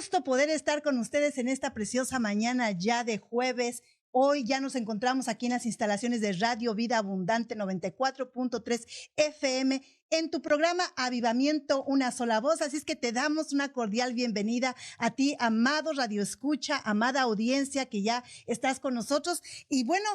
gusto poder estar con ustedes en esta preciosa mañana ya de jueves. Hoy ya nos encontramos aquí en las instalaciones de Radio Vida Abundante 94.3 FM en tu programa Avivamiento Una Sola Voz. Así es que te damos una cordial bienvenida a ti, amado Radio Escucha, amada audiencia que ya estás con nosotros. Y bueno,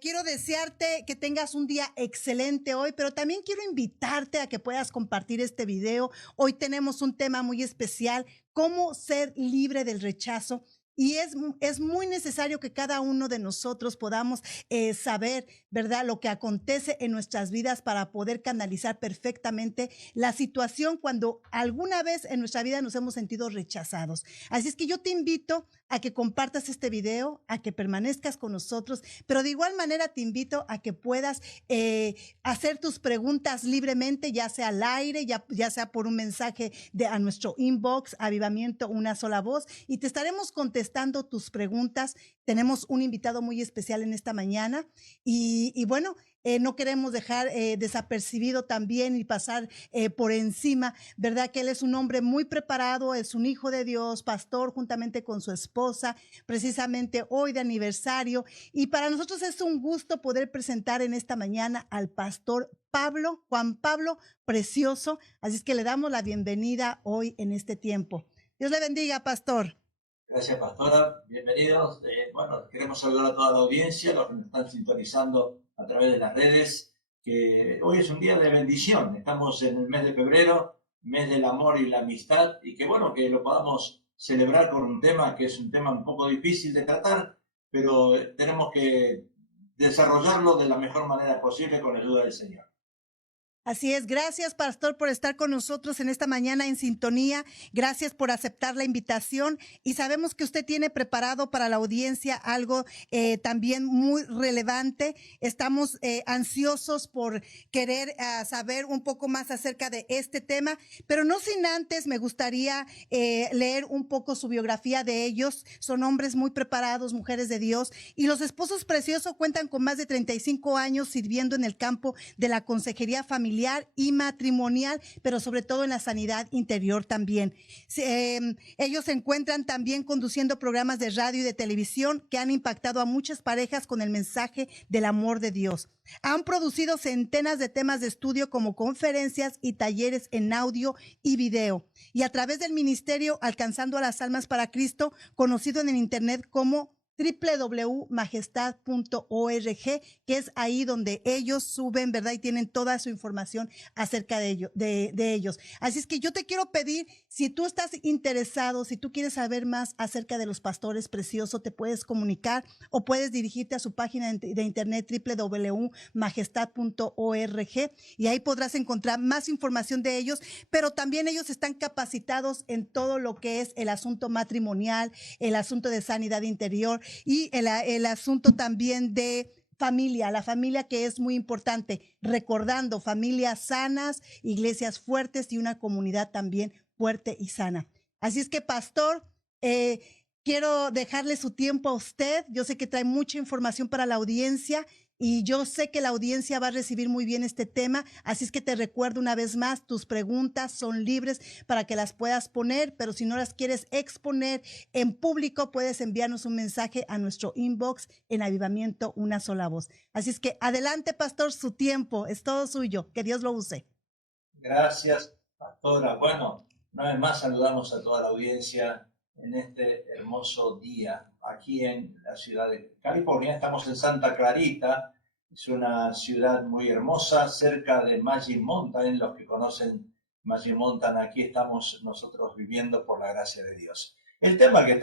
quiero desearte que tengas un día excelente hoy, pero también quiero invitarte a que puedas compartir este video. Hoy tenemos un tema muy especial: cómo ser libre del rechazo. Y es muy necesario que cada uno de nosotros podamos saber, ¿verdad?, lo que acontece en nuestras vidas para poder canalizar perfectamente la situación cuando alguna vez en nuestra vida nos hemos sentido rechazados. Así es que yo te invito a que compartas este video, a que permanezcas con nosotros, pero de igual manera te invito a que puedas hacer tus preguntas libremente, ya sea al aire, ya sea por un mensaje a nuestro inbox, Avivamiento Una Sola Voz, y te estaremos contestando tus preguntas. Tenemos un invitado muy especial en esta mañana y bueno, no queremos dejar desapercibido también y pasar por encima, ¿verdad?, que él es un hombre muy preparado, es un hijo de Dios, pastor juntamente con su esposa, precisamente hoy de aniversario. Y para nosotros es un gusto poder presentar en esta mañana al pastor Pablo, Juan Pablo Precioso. Así es que le damos la bienvenida hoy en este tiempo. Dios le bendiga, pastor. Gracias, pastora. Bienvenidos. Bueno, queremos saludar a toda la audiencia, los que nos están sintonizando a través de las redes, que hoy es un día de bendición. Estamos en el mes de febrero, mes del amor y la amistad, y que bueno, que lo podamos celebrar con un tema que es un tema un poco difícil de tratar, pero tenemos que desarrollarlo de la mejor manera posible con la ayuda del Señor. Así es, gracias, pastor, por estar con nosotros en esta mañana en sintonía. Gracias por aceptar la invitación y sabemos que usted tiene preparado para la audiencia algo también muy relevante. Estamos ansiosos por querer saber un poco más acerca de este tema, pero no sin antes me gustaría leer un poco su biografía de ellos. Son hombres muy preparados, mujeres de Dios, y los esposos preciosos cuentan con más de 35 años sirviendo en el campo de la consejería familiar y matrimonial, pero sobre todo en la sanidad interior también. Ellos se encuentran también conduciendo programas de radio y de televisión que han impactado a muchas parejas con el mensaje del amor de Dios. Han producido centenas de temas de estudio como conferencias y talleres en audio y video, y a través del ministerio Alcanzando a las Almas para Cristo, conocido en el internet como www.majestad.org, que es ahí donde ellos suben, ¿verdad?, y tienen toda su información acerca de ellos. Así es que yo te quiero pedir, si tú estás interesado, si tú quieres saber más acerca de los pastores preciosos, te puedes comunicar o puedes dirigirte a su página de internet www.majestad.org, y ahí podrás encontrar más información de ellos, pero también ellos están capacitados en todo lo que es el asunto matrimonial, el asunto de sanidad interior, y el asunto también de familia, la familia, que es muy importante, recordando familias sanas, iglesias fuertes y una comunidad también fuerte y sana. Así es que, pastor, quiero dejarle su tiempo a usted. Yo sé que trae mucha información para la audiencia y yo sé que la audiencia va a recibir muy bien este tema, así es que te recuerdo una vez más, tus preguntas son libres para que las puedas poner, pero si no las quieres exponer en público, puedes enviarnos un mensaje a nuestro inbox en Avivamiento Una Sola Voz. Así es que adelante, pastor, su tiempo es todo suyo, que Dios lo use. Gracias, pastora. Bueno, una vez más saludamos a toda la audiencia en este hermoso día aquí en la ciudad de California. Estamos en Santa Clarita, es una ciudad muy hermosa cerca de Magic Mountain. Los que conocen Magic Mountain, aquí estamos nosotros viviendo por la gracia de Dios. El tema que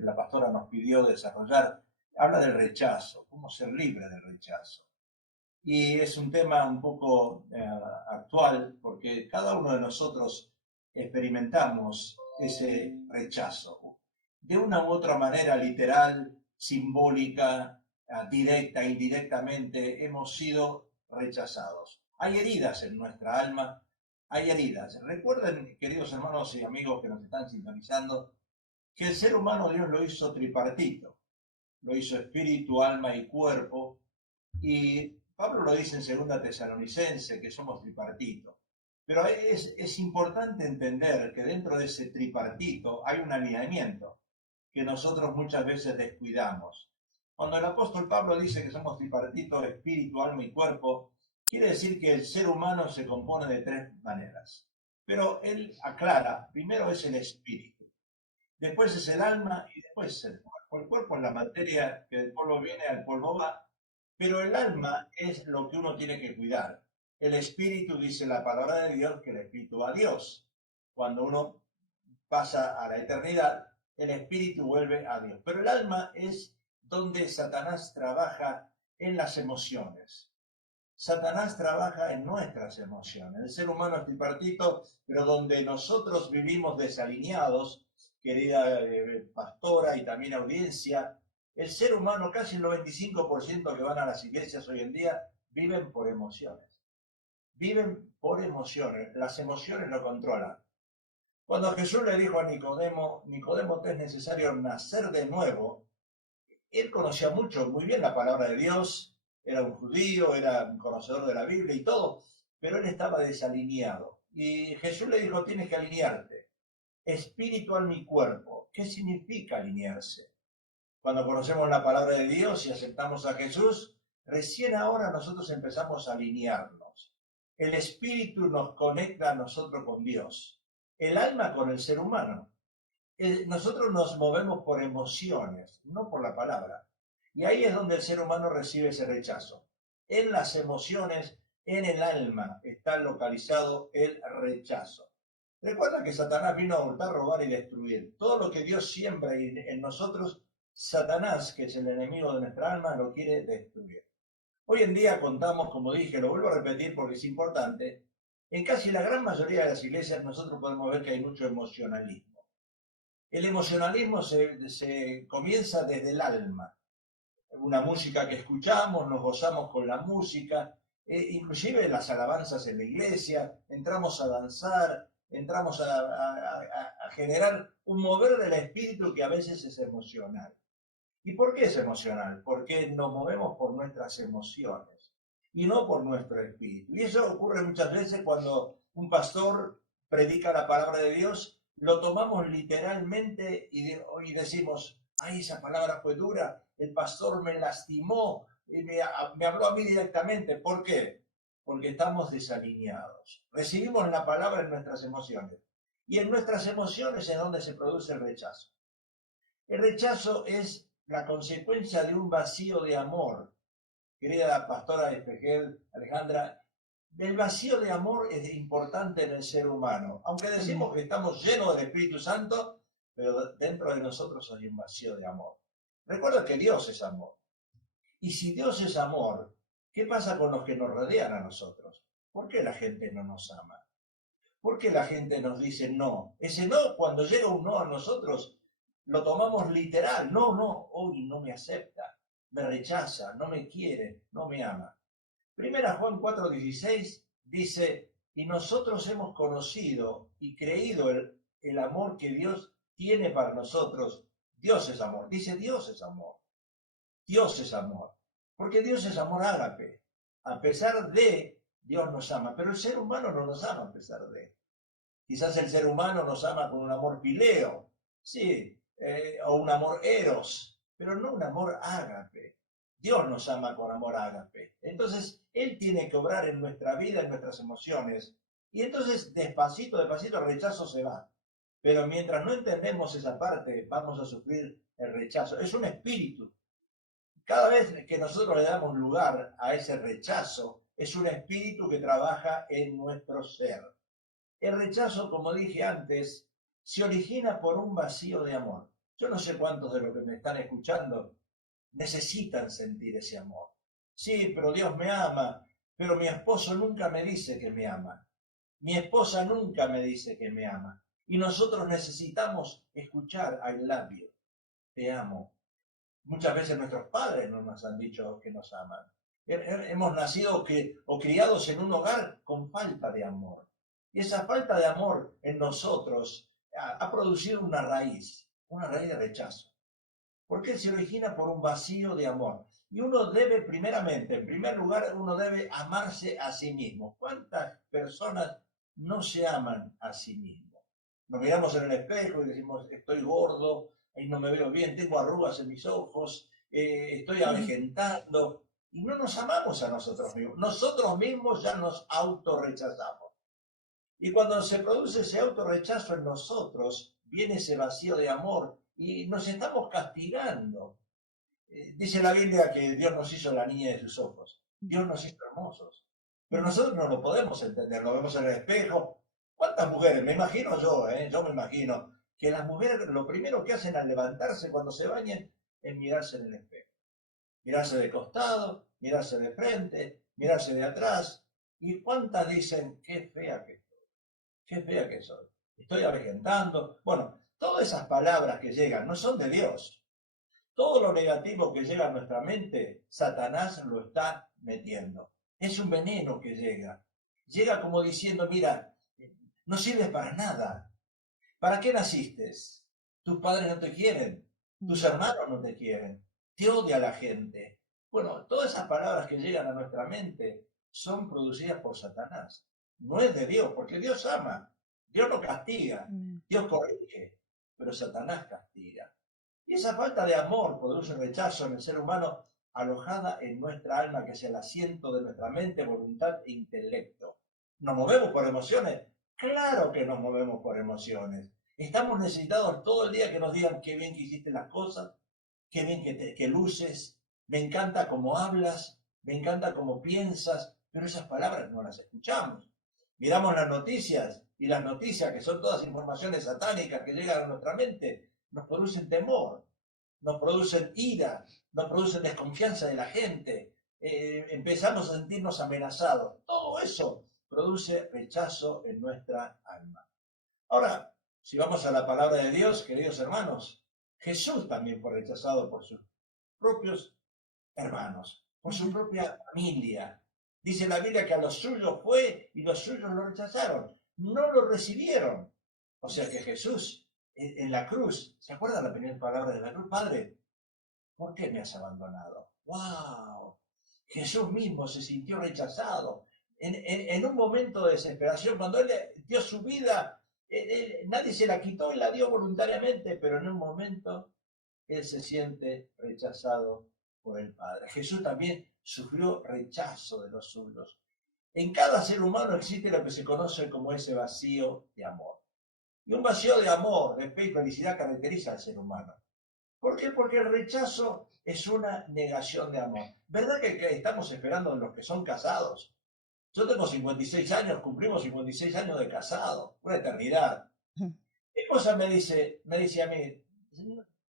la pastora nos pidió desarrollar habla del rechazo, cómo ser libre del rechazo. Y es un tema un poco actual porque cada uno de nosotros experimentamos ese rechazo. De una u otra manera, literal, simbólica, directa, indirectamente, hemos sido rechazados. Hay heridas en nuestra alma, hay heridas. Recuerden, queridos hermanos y amigos que nos están sintonizando, que el ser humano Dios lo hizo tripartito. Lo hizo espíritu, alma y cuerpo. Y Pablo lo dice en 2 Tesalonicenses, que somos tripartitos. Pero es importante entender que dentro de ese tripartito hay un alineamiento que nosotros muchas veces descuidamos. Cuando el apóstol Pablo dice que somos tripartito, espíritu, alma y cuerpo, quiere decir que el ser humano se compone de tres maneras. Pero él aclara, primero es el espíritu, después es el alma y después es el cuerpo. El cuerpo es la materia que del polvo viene, al polvo va, pero el alma es lo que uno tiene que cuidar. El espíritu, dice la palabra de Dios, que el espíritu va a Dios. Cuando uno pasa a la eternidad, el espíritu vuelve a Dios. Pero el alma es donde Satanás trabaja en las emociones. Satanás trabaja en nuestras emociones. El ser humano es tripartito, pero donde nosotros vivimos desalineados, querida pastora y también audiencia, el ser humano, casi el 95% que van a las iglesias hoy en día, viven por emociones. Viven por emociones. Las emociones lo controlan. Cuando Jesús le dijo a Nicodemo, Nicodemo, te es necesario nacer de nuevo, él conocía muy bien la palabra de Dios, era un judío, era un conocedor de la Biblia y todo, pero él estaba desalineado. Y Jesús le dijo, tienes que alinearte, espíritu, alma y cuerpo. ¿Qué significa alinearse? Cuando conocemos la palabra de Dios y aceptamos a Jesús, recién ahora nosotros empezamos a alinearnos. El espíritu nos conecta a nosotros con Dios, el alma con el ser humano. Nosotros nos movemos por emociones, no por la palabra. Y ahí es donde el ser humano recibe ese rechazo. En las emociones, en el alma, está localizado el rechazo. Recuerda que Satanás vino a hurtar, robar y destruir. Todo lo que Dios siembra en nosotros, Satanás, que es el enemigo de nuestra alma, lo quiere destruir. Hoy en día contamos, como dije, lo vuelvo a repetir porque es importante, en casi la gran mayoría de las iglesias nosotros podemos ver que hay mucho emocionalismo. El emocionalismo se comienza desde el alma. Una música que escuchamos, nos gozamos con la música, inclusive las alabanzas en la iglesia, entramos a danzar, entramos a generar un mover del espíritu que a veces es emocional. ¿Y por qué es emocional? Porque nos movemos por nuestras emociones y no por nuestro espíritu. Y eso ocurre muchas veces cuando un pastor predica la palabra de Dios, lo tomamos literalmente y decimos, ay, esa palabra fue dura, el pastor me lastimó, y me habló a mí directamente. ¿Por qué? Porque estamos desalineados. Recibimos la palabra en nuestras emociones. Y en nuestras emociones es donde se produce el rechazo. El rechazo es la consecuencia de un vacío de amor. Querida pastora Espejel, Alejandra, el vacío de amor es importante en el ser humano. Aunque decimos que estamos llenos del Espíritu Santo, pero dentro de nosotros hay un vacío de amor. Recuerda que Dios es amor. Y si Dios es amor, ¿qué pasa con los que nos rodean a nosotros? ¿Por qué la gente no nos ama? ¿Por qué la gente nos dice no? Ese no, cuando llega un no a nosotros, lo tomamos literal. No, no, hoy no me acepta, me rechaza, no me quiere, no me ama. Primera Juan 4:16 dice, y nosotros hemos conocido y creído el amor que Dios tiene para nosotros. Dios es amor. Dice Dios es amor. Dios es amor. Porque Dios es amor ágape. A pesar de, Dios nos ama. Pero el ser humano no nos ama a pesar de. Quizás el ser humano nos ama con un amor pileo, sí, o un amor eros, pero no un amor ágape. Dios nos ama con amor ágape. Entonces, Él tiene que obrar en nuestra vida, en nuestras emociones. Y entonces, despacito, despacito, el rechazo se va. Pero mientras no entendemos esa parte, vamos a sufrir el rechazo. Es un espíritu. Cada vez que nosotros le damos lugar a ese rechazo, es un espíritu que trabaja en nuestro ser. El rechazo, como dije antes, se origina por un vacío de amor. Yo no sé cuántos de los que me están escuchando necesitan sentir ese amor. Sí, pero Dios me ama, pero mi esposo nunca me dice que me ama. Mi esposa nunca me dice que me ama. Y nosotros necesitamos escuchar al labio. Te amo. Muchas veces nuestros padres no nos han dicho que nos aman. Hemos nacido o criados en un hogar con falta de amor. Y esa falta de amor en nosotros ha producido una raíz de rechazo. Porque se origina por un vacío de amor. Y uno debe, primeramente, en primer lugar, uno debe amarse a sí mismo. ¿Cuántas personas no se aman a sí mismos. Nos miramos en el espejo y decimos, estoy gordo, ahí no me veo bien, tengo arrugas en mis ojos, estoy avejentando, y no nos amamos a nosotros mismos. Nosotros mismos ya nos autorrechazamos. Y cuando se produce ese autorrechazo en nosotros, viene ese vacío de amor y nos estamos castigando. Dice la Biblia que Dios nos hizo la niña de sus ojos. Dios nos hizo hermosos. Pero nosotros no lo podemos entender. Lo vemos en el espejo. ¿Cuántas mujeres? Me imagino yo me imagino que las mujeres lo primero que hacen al levantarse cuando se bañen es mirarse en el espejo. Mirarse de costado, mirarse de frente, mirarse de atrás. ¿Y cuántas dicen, qué fea que estoy? Qué fea que soy. Estoy avejentando. Bueno, todas esas palabras que llegan no son de Dios. Todo lo negativo que llega a nuestra mente, Satanás lo está metiendo. Es un veneno que llega. Llega como diciendo, mira, no sirves para nada. ¿Para qué naciste? Tus padres no te quieren, tus hermanos no te quieren, te odia la gente. Bueno, todas esas palabras que llegan a nuestra mente son producidas por Satanás. No es de Dios, porque Dios ama. Dios no castiga, Dios corrige, pero Satanás castiga. Y esa falta de amor produce rechazo en el ser humano alojada en nuestra alma, que es el asiento de nuestra mente, voluntad e intelecto. ¿Nos movemos por emociones? Claro que nos movemos por emociones. Estamos necesitados todo el día que nos digan qué bien que hiciste las cosas, qué bien que luces, me encanta cómo hablas, me encanta cómo piensas, pero esas palabras no las escuchamos. Miramos las noticias y las noticias, que son todas informaciones satánicas que llegan a nuestra mente, nos producen temor, nos producen ira, nos producen desconfianza de la gente, empezamos a sentirnos amenazados. Todo eso produce rechazo en nuestra alma. Ahora, si vamos a la palabra de Dios, queridos hermanos, Jesús también fue rechazado por sus propios hermanos, por su propia familia. Dice la Biblia que a los suyos fue y los suyos lo rechazaron, no lo recibieron. O sea que Jesús en la cruz, ¿se acuerdan la primera palabra de la cruz? Padre, ¿por qué me has abandonado? ¡Wow! Jesús mismo se sintió rechazado. En un momento de desesperación, cuando Él dio su vida, nadie se la quitó, Él la dio voluntariamente, pero en un momento Él se siente rechazado por el Padre. Jesús también sufrió rechazo de los suyos. En cada ser humano existe lo que se conoce como ese vacío de amor. Y un vacío de amor, de fe y felicidad caracteriza al ser humano. ¿Por qué? Porque el rechazo es una negación de amor. ¿Verdad que estamos esperando de los que son casados? Yo tengo 56 años, cumplimos 56 años de casado, una eternidad. Mi esposa me dice a mí,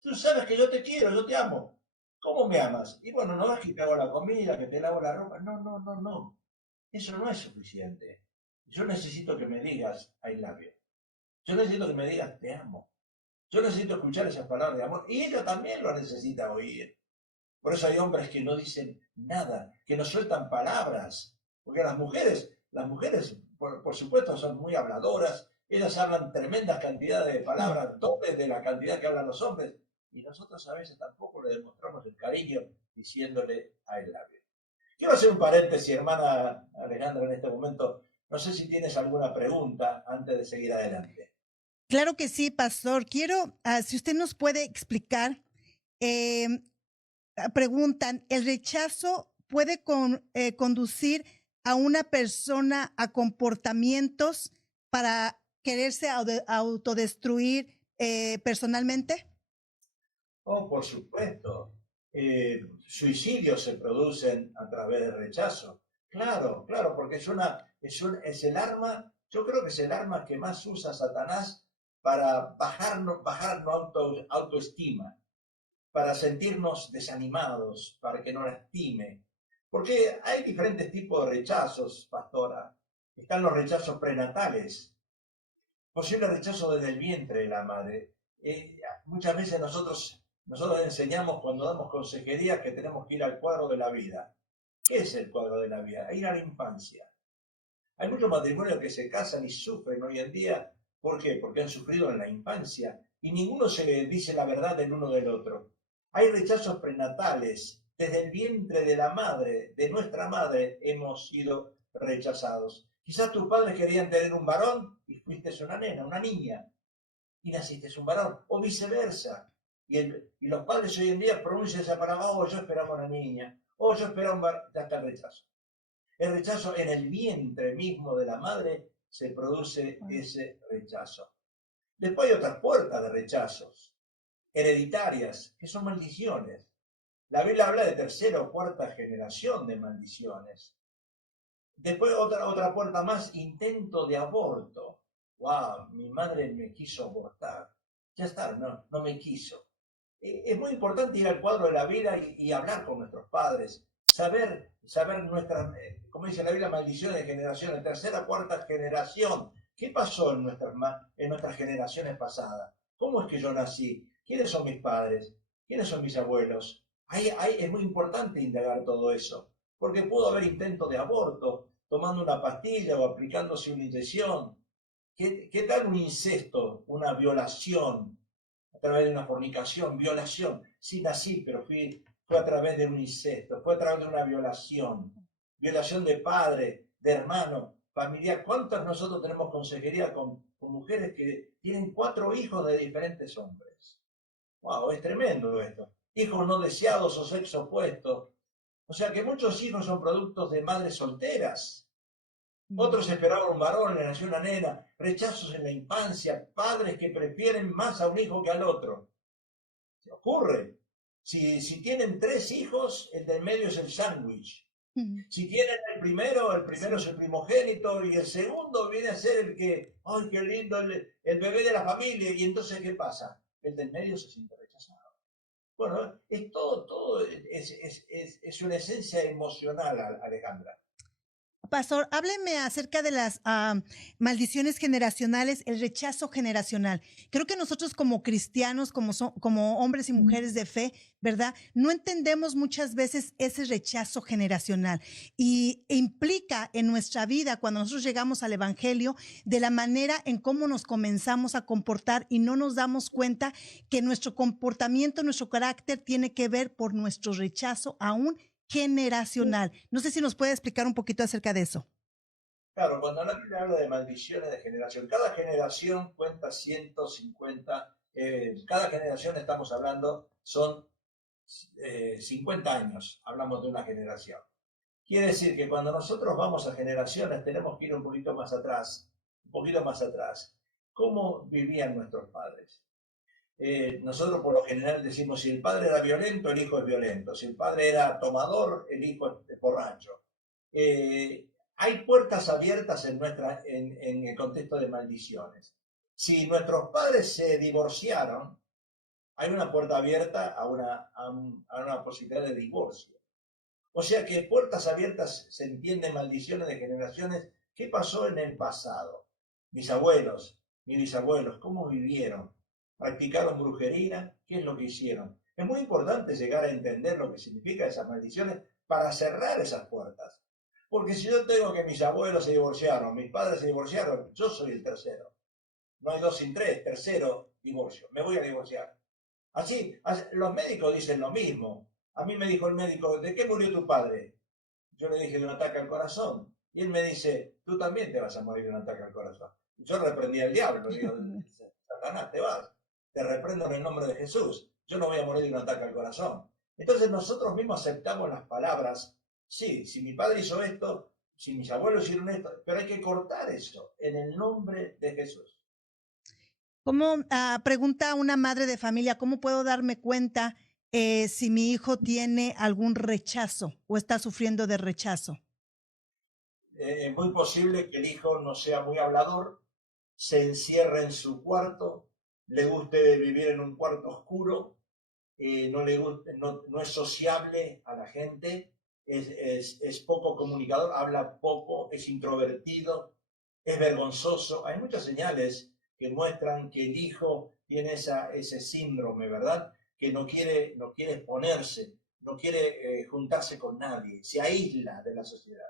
tú sabes que yo te quiero, yo te amo. ¿Cómo me amas? Y bueno, no es que te hago la comida, que te lavo la ropa. No, no, no, no. Eso no es suficiente. Yo necesito que me digas I love you. Yo necesito que me digas te amo. Yo necesito escuchar esas palabras de amor. Y ella también lo necesita oír. Por eso hay hombres que no dicen nada, que no sueltan palabras. Porque las mujeres por supuesto, son muy habladoras. Ellas hablan tremendas cantidades de palabras, dobles de la cantidad que hablan los hombres. Y nosotros a veces tampoco le demostramos el cariño diciéndole a él labio. Quiero hacer un paréntesis, hermana Alejandra, en este momento. No sé si tienes alguna pregunta antes de seguir adelante. Claro que sí, pastor. Quiero, si usted nos puede explicar, preguntan, ¿el rechazo puede conducir a una persona a comportamientos para quererse autodestruir personalmente? Oh, por supuesto. Suicidios se producen a través del rechazo. Claro, claro, porque es el arma, yo creo que es el arma que más usa Satanás para bajarnos autoestima, para sentirnos desanimados, para que nos lastime. Porque hay diferentes tipos de rechazos, pastora. Están los rechazos prenatales, posible rechazo desde el vientre de la madre. Muchas veces nosotros enseñamos cuando damos consejería que tenemos que ir al cuadro de la vida. ¿Qué es el cuadro de la vida? Ir a la infancia. Hay muchos matrimonios que se casan y sufren hoy en día. ¿Por qué? Porque han sufrido en la infancia y ninguno se dice la verdad del uno del otro. Hay rechazos prenatales. Desde el vientre de la madre, de nuestra madre, hemos sido rechazados. Quizás tus padres querían tener un varón y fuiste una nena, una niña, y naciste un varón, o viceversa. Y los padres hoy en día pronuncian esa palabra, oh, yo esperaba una niña, oh, yo esperaba un varón, ya está el rechazo. El rechazo en el vientre mismo de la madre se produce ese rechazo. Después hay otras puertas de rechazos, hereditarias, que son maldiciones. La Biblia habla de tercera o cuarta generación de maldiciones. Después otra puerta más, intento de aborto. Wow, mi madre me quiso abortar. Ya está, no me quiso. Es muy importante ir al cuadro de la vida y hablar con nuestros padres, saber nuestras, como dice la Biblia, maldiciones de generaciones, tercera, cuarta generación. ¿Qué pasó en nuestras generaciones pasadas? ¿Cómo es que yo nací? ¿Quiénes son mis padres? ¿Quiénes son mis abuelos? Es muy importante indagar todo eso, porque pudo haber intentos de aborto, tomando una pastilla o aplicándose una inyección. ¿Qué tal un incesto, una violación, a través de una fornicación, violación? Sí nací, pero fue a través de un incesto, fue a través de una violación de padre, de hermano, familiar. ¿Cuántos nosotros tenemos consejería con mujeres que tienen 4 hijos de diferentes hombres? Wow, es tremendo esto. Hijos no deseados o sexo opuesto. O sea que muchos hijos son productos de madres solteras. Otros esperaban un varón, le nació una nena. Rechazos en la infancia, padres que prefieren más a un hijo que al otro. ¿Se ocurre? Si tienen 3 hijos, el del medio es el sándwich. Si tienen el primero es el primogénito y el segundo viene a ser el que, ¡ay, qué lindo! El bebé de la familia. Y entonces, ¿qué pasa? El del medio se siente rechazado. Bueno, todo es una esencia emocional, Alejandra. Pastor, hábleme acerca de las maldiciones generacionales, el rechazo generacional. Creo que nosotros como cristianos, como hombres y mujeres de fe, ¿verdad? No entendemos muchas veces ese rechazo generacional y implica en nuestra vida, cuando nosotros llegamos al evangelio, de la manera en cómo nos comenzamos a comportar y no nos damos cuenta que nuestro comportamiento, nuestro carácter tiene que ver por nuestro rechazo aún generacional. No sé si nos puede explicar un poquito acerca de eso. Claro, cuando la Biblia habla de maldiciones de generación, cada generación cuenta 150, cada generación estamos hablando, son 50 años, hablamos de una generación. Quiere decir que cuando nosotros vamos a generaciones tenemos que ir un poquito más atrás, ¿Cómo vivían nuestros padres? Nosotros por lo general decimos, si el padre era violento, el hijo es violento. Si el padre era tomador, el hijo es borracho. Hay puertas abiertas en el contexto de maldiciones. Si nuestros padres se divorciaron, hay una puerta abierta a una posibilidad de divorcio. O sea que puertas abiertas se entienden maldiciones de generaciones. ¿Qué pasó en el pasado? Mis abuelos, mis bisabuelos, ¿cómo vivieron? ¿Practicaron brujería? ¿Qué es lo que hicieron? Es muy importante llegar a entender lo que significa esas maldiciones para cerrar esas puertas. Porque si yo tengo que mis abuelos se divorciaron, mis padres se divorciaron, yo soy el tercero. No hay 2 sin 3, tercero divorcio. Me voy a divorciar. Así, los médicos dicen lo mismo. A mí me dijo el médico, ¿de qué murió tu padre? Yo le dije, de un ataque al corazón. Y él me dice, tú también te vas a morir de un ataque al corazón. Yo reprendí al diablo, digo, Satanás, te vas. Te reprendo en el nombre de Jesús. Yo no voy a morir de un ataque al corazón. Entonces nosotros mismos aceptamos las palabras. Sí, si mi padre hizo esto, si mis abuelos hicieron esto, pero hay que cortar eso en el nombre de Jesús. ¿Cómo, pregunta una madre de familia, cómo puedo darme cuenta si mi hijo tiene algún rechazo o está sufriendo de rechazo? Es muy posible que el hijo no sea muy hablador, se encierra en su cuarto, le guste vivir en un cuarto oscuro, no es sociable a la gente, es poco comunicador, habla poco, es introvertido, es vergonzoso. Hay muchas señales que muestran que el hijo tiene ese síndrome, ¿verdad? Que no quiere exponerse, no quiere juntarse con nadie, se aísla de la sociedad.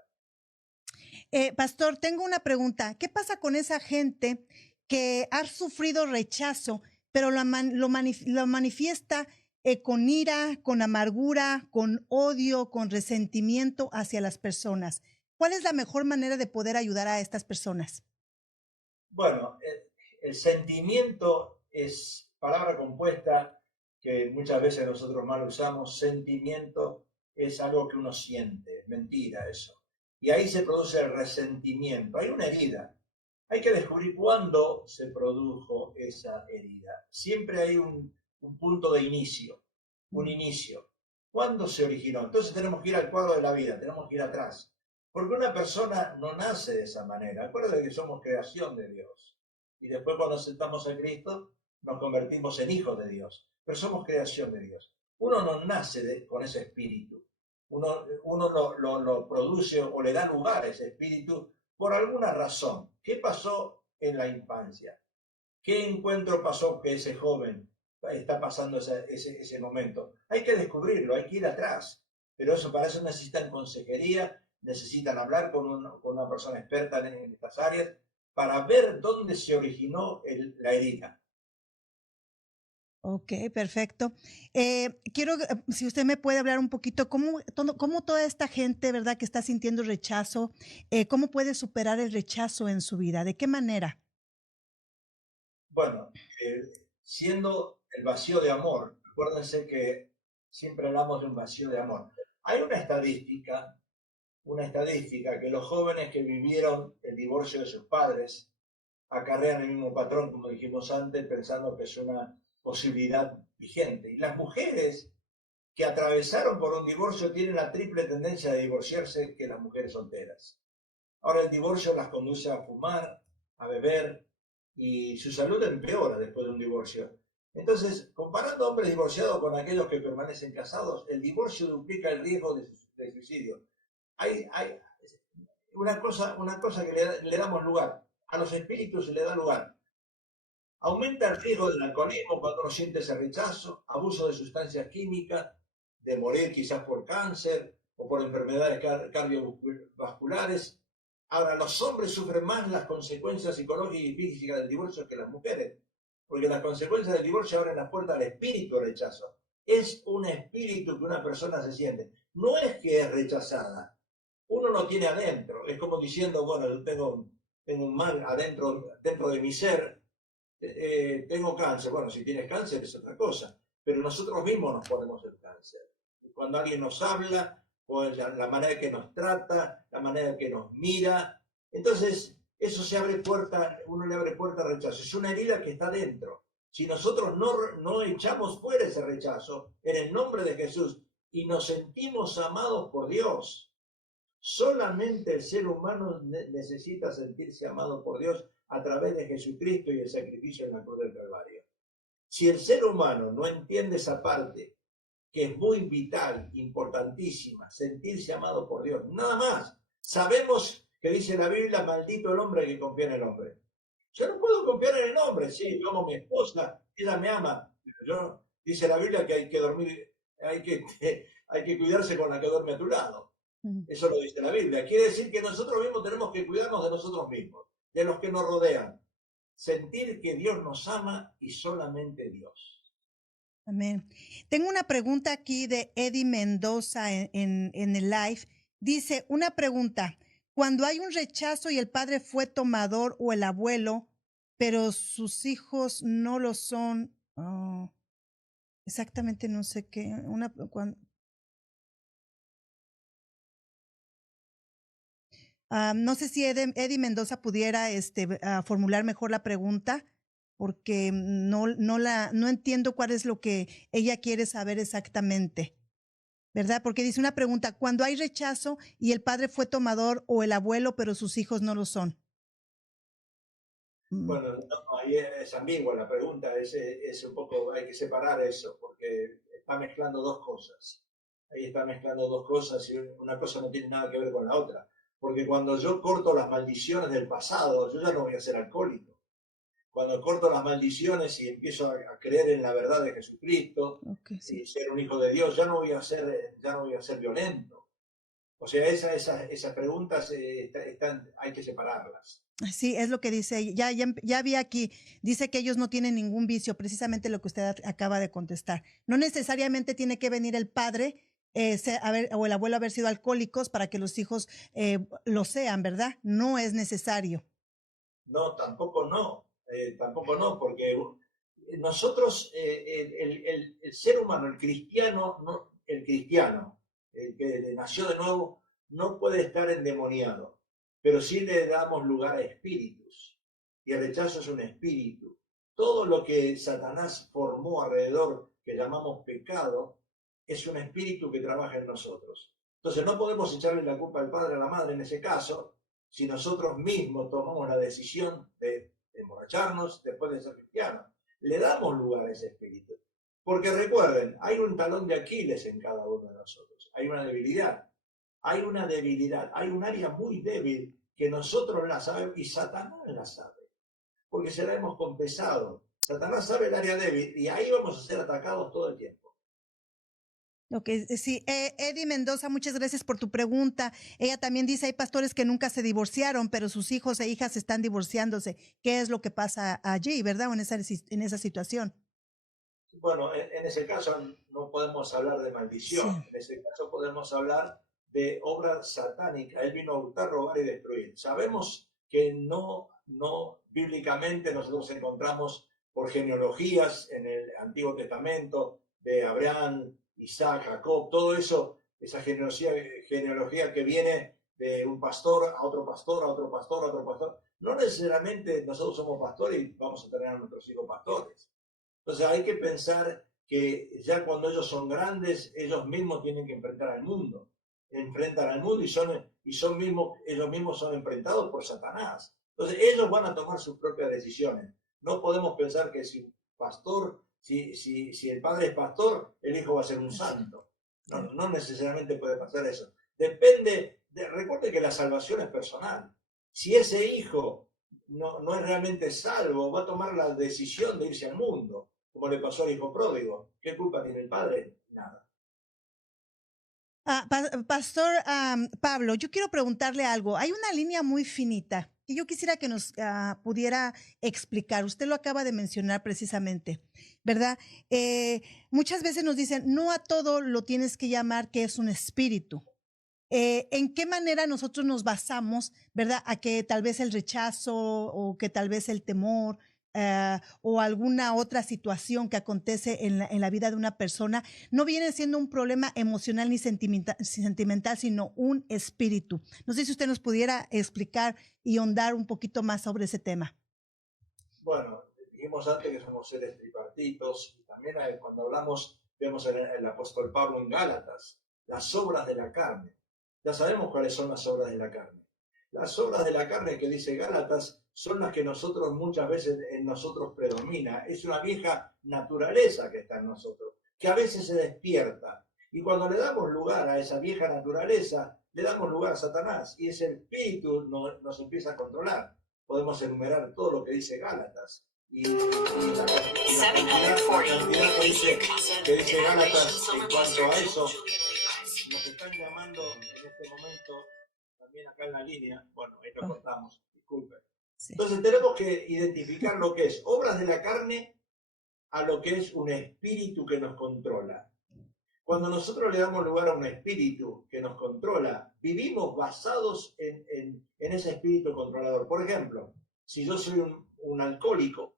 Pastor, tengo una pregunta. ¿Qué pasa con esa gente que ha sufrido rechazo, pero lo manifiesta con ira, con amargura, con odio, con resentimiento hacia las personas? ¿Cuál es la mejor manera de poder ayudar a estas personas? Bueno, el sentimiento es palabra compuesta que muchas veces nosotros mal usamos. Sentimiento es algo que uno siente, mentira eso. Y ahí se produce el resentimiento. Hay una herida. Hay que descubrir cuándo se produjo esa herida. Siempre hay un punto de inicio, un inicio. ¿Cuándo se originó? Entonces tenemos que ir al cuadro de la vida, tenemos que ir atrás. Porque una persona no nace de esa manera. Acuérdate que somos creación de Dios. Y después cuando aceptamos a Cristo, nos convertimos en hijos de Dios. Pero somos creación de Dios. Uno no nace con ese espíritu. Uno lo produce o le da lugar a ese espíritu por alguna razón. ¿Qué pasó en la infancia? ¿Qué encuentro pasó que ese joven está pasando ese momento? Hay que descubrirlo, hay que ir atrás. Pero para eso necesitan consejería, necesitan hablar con una persona experta en estas áreas para ver dónde se originó la herida. Ok, perfecto. Quiero, si usted me puede hablar un poquito, cómo toda esta gente, ¿verdad?, que está sintiendo rechazo, ¿cómo puede superar el rechazo en su vida? ¿De qué manera? Bueno, siendo el vacío de amor, acuérdense que siempre hablamos de un vacío de amor. Hay una estadística que los jóvenes que vivieron el divorcio de sus padres acarrean el mismo patrón, como dijimos antes, pensando que es una posibilidad vigente. Y las mujeres que atravesaron por un divorcio tienen la triple tendencia de divorciarse que las mujeres solteras. Ahora el divorcio las conduce a fumar, a beber, y su salud empeora después de un divorcio. Entonces, comparando hombres divorciados con aquellos que permanecen casados, el divorcio duplica el riesgo de suicidio. Hay una cosa que le damos lugar, a los espíritus se le da lugar. Aumenta el riesgo del alcoholismo cuando uno siente ese rechazo, abuso de sustancias químicas, de morir quizás por cáncer o por enfermedades cardiovasculares. Ahora, los hombres sufren más las consecuencias psicológicas y físicas del divorcio que las mujeres, porque las consecuencias del divorcio abren las puertas al espíritu de rechazo. Es un espíritu que una persona se siente. No es que es rechazada, uno lo tiene adentro. Es como diciendo, bueno, yo tengo un mal dentro de mi ser, tengo cáncer. Bueno, si tienes cáncer es otra cosa, pero nosotros mismos nos ponemos el cáncer. Cuando alguien nos habla, o la manera que nos trata, la manera que nos mira, entonces eso se abre puerta, uno le abre puerta al rechazo. Es una herida que está dentro. Si nosotros no echamos fuera ese rechazo en el nombre de Jesús y nos sentimos amados por Dios, solamente el ser humano necesita sentirse amado por Dios a través de Jesucristo y el sacrificio en la cruz del Calvario. Si el ser humano no entiende esa parte, que es muy vital, importantísima, sentirse amado por Dios, nada más. Sabemos que dice la Biblia, maldito el hombre que confía en el hombre. Yo no puedo confiar en el hombre, sí, yo amo a mi esposa, ella me ama, pero dice la Biblia que hay que dormir, hay que cuidarse con la que duerme a tu lado. Eso lo dice la Biblia. Quiere decir que nosotros mismos tenemos que cuidarnos de nosotros mismos, de los que nos rodean. Sentir que Dios nos ama y solamente Dios. Amén. Tengo una pregunta aquí de Eddie Mendoza en el live. Dice, una pregunta. Cuando hay un rechazo y el padre fue tomador o el abuelo, pero sus hijos no lo son. Oh, exactamente no sé qué. No sé si Eddie Mendoza pudiera formular mejor la pregunta, porque no entiendo cuál es lo que ella quiere saber exactamente, ¿verdad? Porque dice una pregunta, cuando hay rechazo y el padre fue tomador o el abuelo, pero sus hijos no lo son. Bueno, no, ahí es ambigua la pregunta, es un poco, hay que separar eso, porque está mezclando dos cosas. Ahí está mezclando dos cosas y una cosa no tiene nada que ver con la otra. Porque cuando yo corto las maldiciones del pasado, yo ya no voy a ser alcohólico. Cuando corto las maldiciones y empiezo a creer en la verdad de Jesucristo y ser un hijo de Dios, ya no voy a ser violento. O sea, esas preguntas hay que separarlas. Sí, es lo que dice. Ya vi aquí. Dice que ellos no tienen ningún vicio, precisamente lo que usted acaba de contestar. No necesariamente tiene que venir el padre o el abuelo haber sido alcohólicos para que los hijos lo sean, ¿verdad? No es necesario. No, tampoco no, porque nosotros, el ser humano, el cristiano, el que nació de nuevo, no puede estar endemoniado, pero sí le damos lugar a espíritus, y el rechazo es un espíritu. Todo lo que Satanás formó alrededor, que llamamos pecado, es un espíritu que trabaja en nosotros. Entonces no podemos echarle la culpa al padre o a la madre en ese caso, si nosotros mismos tomamos la decisión de emborracharnos después de ser cristianos. Le damos lugar a ese espíritu. Porque recuerden, hay un talón de Aquiles en cada uno de nosotros. Hay una debilidad. Hay un área muy débil que nosotros la sabemos y Satanás la sabe. Porque se la hemos confesado. Satanás sabe el área débil y ahí vamos a ser atacados todo el tiempo. Ok, sí, Eddie Mendoza, muchas gracias por tu pregunta. Ella también dice, hay pastores que nunca se divorciaron, pero sus hijos e hijas están divorciándose. ¿Qué es lo que pasa allí, verdad? O en esa situación. Bueno, en ese caso no podemos hablar de maldición, Sí. en ese caso podemos hablar de obra satánica. Él vino a hurtar, robar y destruir. Sabemos que no bíblicamente nosotros encontramos por genealogías en el Antiguo Testamento de Abraham, Isaac, Jacob, todo eso, esa genealogía que viene de un pastor a otro pastor, a otro pastor, a otro pastor. No necesariamente nosotros somos pastores y vamos a tener a nuestros hijos pastores. Entonces hay que pensar que ya cuando ellos son grandes, ellos mismos tienen que enfrentan al mundo ellos mismos son enfrentados por Satanás. Entonces ellos van a tomar sus propias decisiones. No podemos pensar que si pastor, si el padre es pastor, el hijo va a ser un santo. No necesariamente puede pasar eso. Recuerde que la salvación es personal. Si ese hijo no es realmente salvo, va a tomar la decisión de irse al mundo, como le pasó al hijo pródigo. ¿Qué culpa tiene el padre? Nada. Pastor Pablo, yo quiero preguntarle algo. Hay una línea muy finita que yo quisiera que nos pudiera explicar. Usted lo acaba de mencionar precisamente, ¿verdad? Muchas veces nos dicen, no a todo lo tienes que llamar que es un espíritu. ¿En qué manera nosotros nos basamos, verdad, a que tal vez el rechazo o que tal vez el temor o alguna otra situación que acontece en la vida de una persona no viene siendo un problema emocional ni sentimental, sino un espíritu? No sé si usted nos pudiera explicar y ahondar un poquito más sobre ese tema. Bueno, dijimos antes que somos seres tripartitos y también cuando hablamos, vemos el apóstol Pablo en Gálatas, las obras de la carne. Ya sabemos cuáles son las obras de la carne. Las obras de la carne que dice Gálatas son las que nosotros muchas veces en nosotros predomina. Es una vieja naturaleza que está en nosotros, que a veces se despierta. Y cuando le damos lugar a esa vieja naturaleza, le damos lugar a Satanás y ese espíritu nos empieza a controlar. Podemos enumerar todo lo que dice Gálatas. Y la cantidad que dice Gálatas en cuanto a eso, nos están llamando en este momento, también acá en la línea, bueno, ahí lo cortamos, disculpen. Sí. Entonces tenemos que identificar lo que es obras de la carne a lo que es un espíritu que nos controla. Cuando nosotros le damos lugar a un espíritu que nos controla, vivimos basados en ese espíritu controlador. Por ejemplo, si yo soy un alcohólico,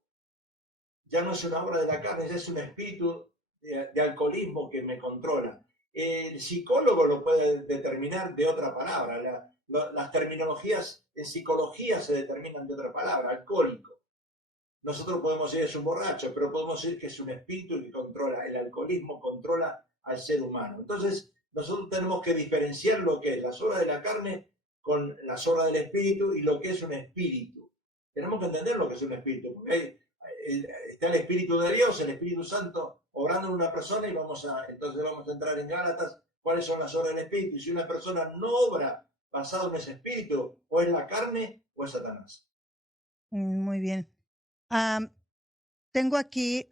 ya no es una obra de la carne, ya es un espíritu de alcoholismo que me controla. El psicólogo lo puede determinar de otra palabra. Las terminologías en psicología se determinan de otra palabra, alcohólico. Nosotros podemos decir que es un borracho, pero podemos decir que es un espíritu que controla. El alcoholismo controla al ser humano. Entonces, nosotros tenemos que diferenciar lo que es las obras de la carne con las obras del espíritu y lo que es un espíritu. Tenemos que entender lo que es un espíritu, porque está el Espíritu de Dios, el Espíritu Santo obrando en una persona y entonces vamos a entrar en Gálatas, cuáles son las obras del Espíritu. Y si una persona no obra basado en ese espíritu, o es la carne o es Satanás. Muy bien. Tengo aquí,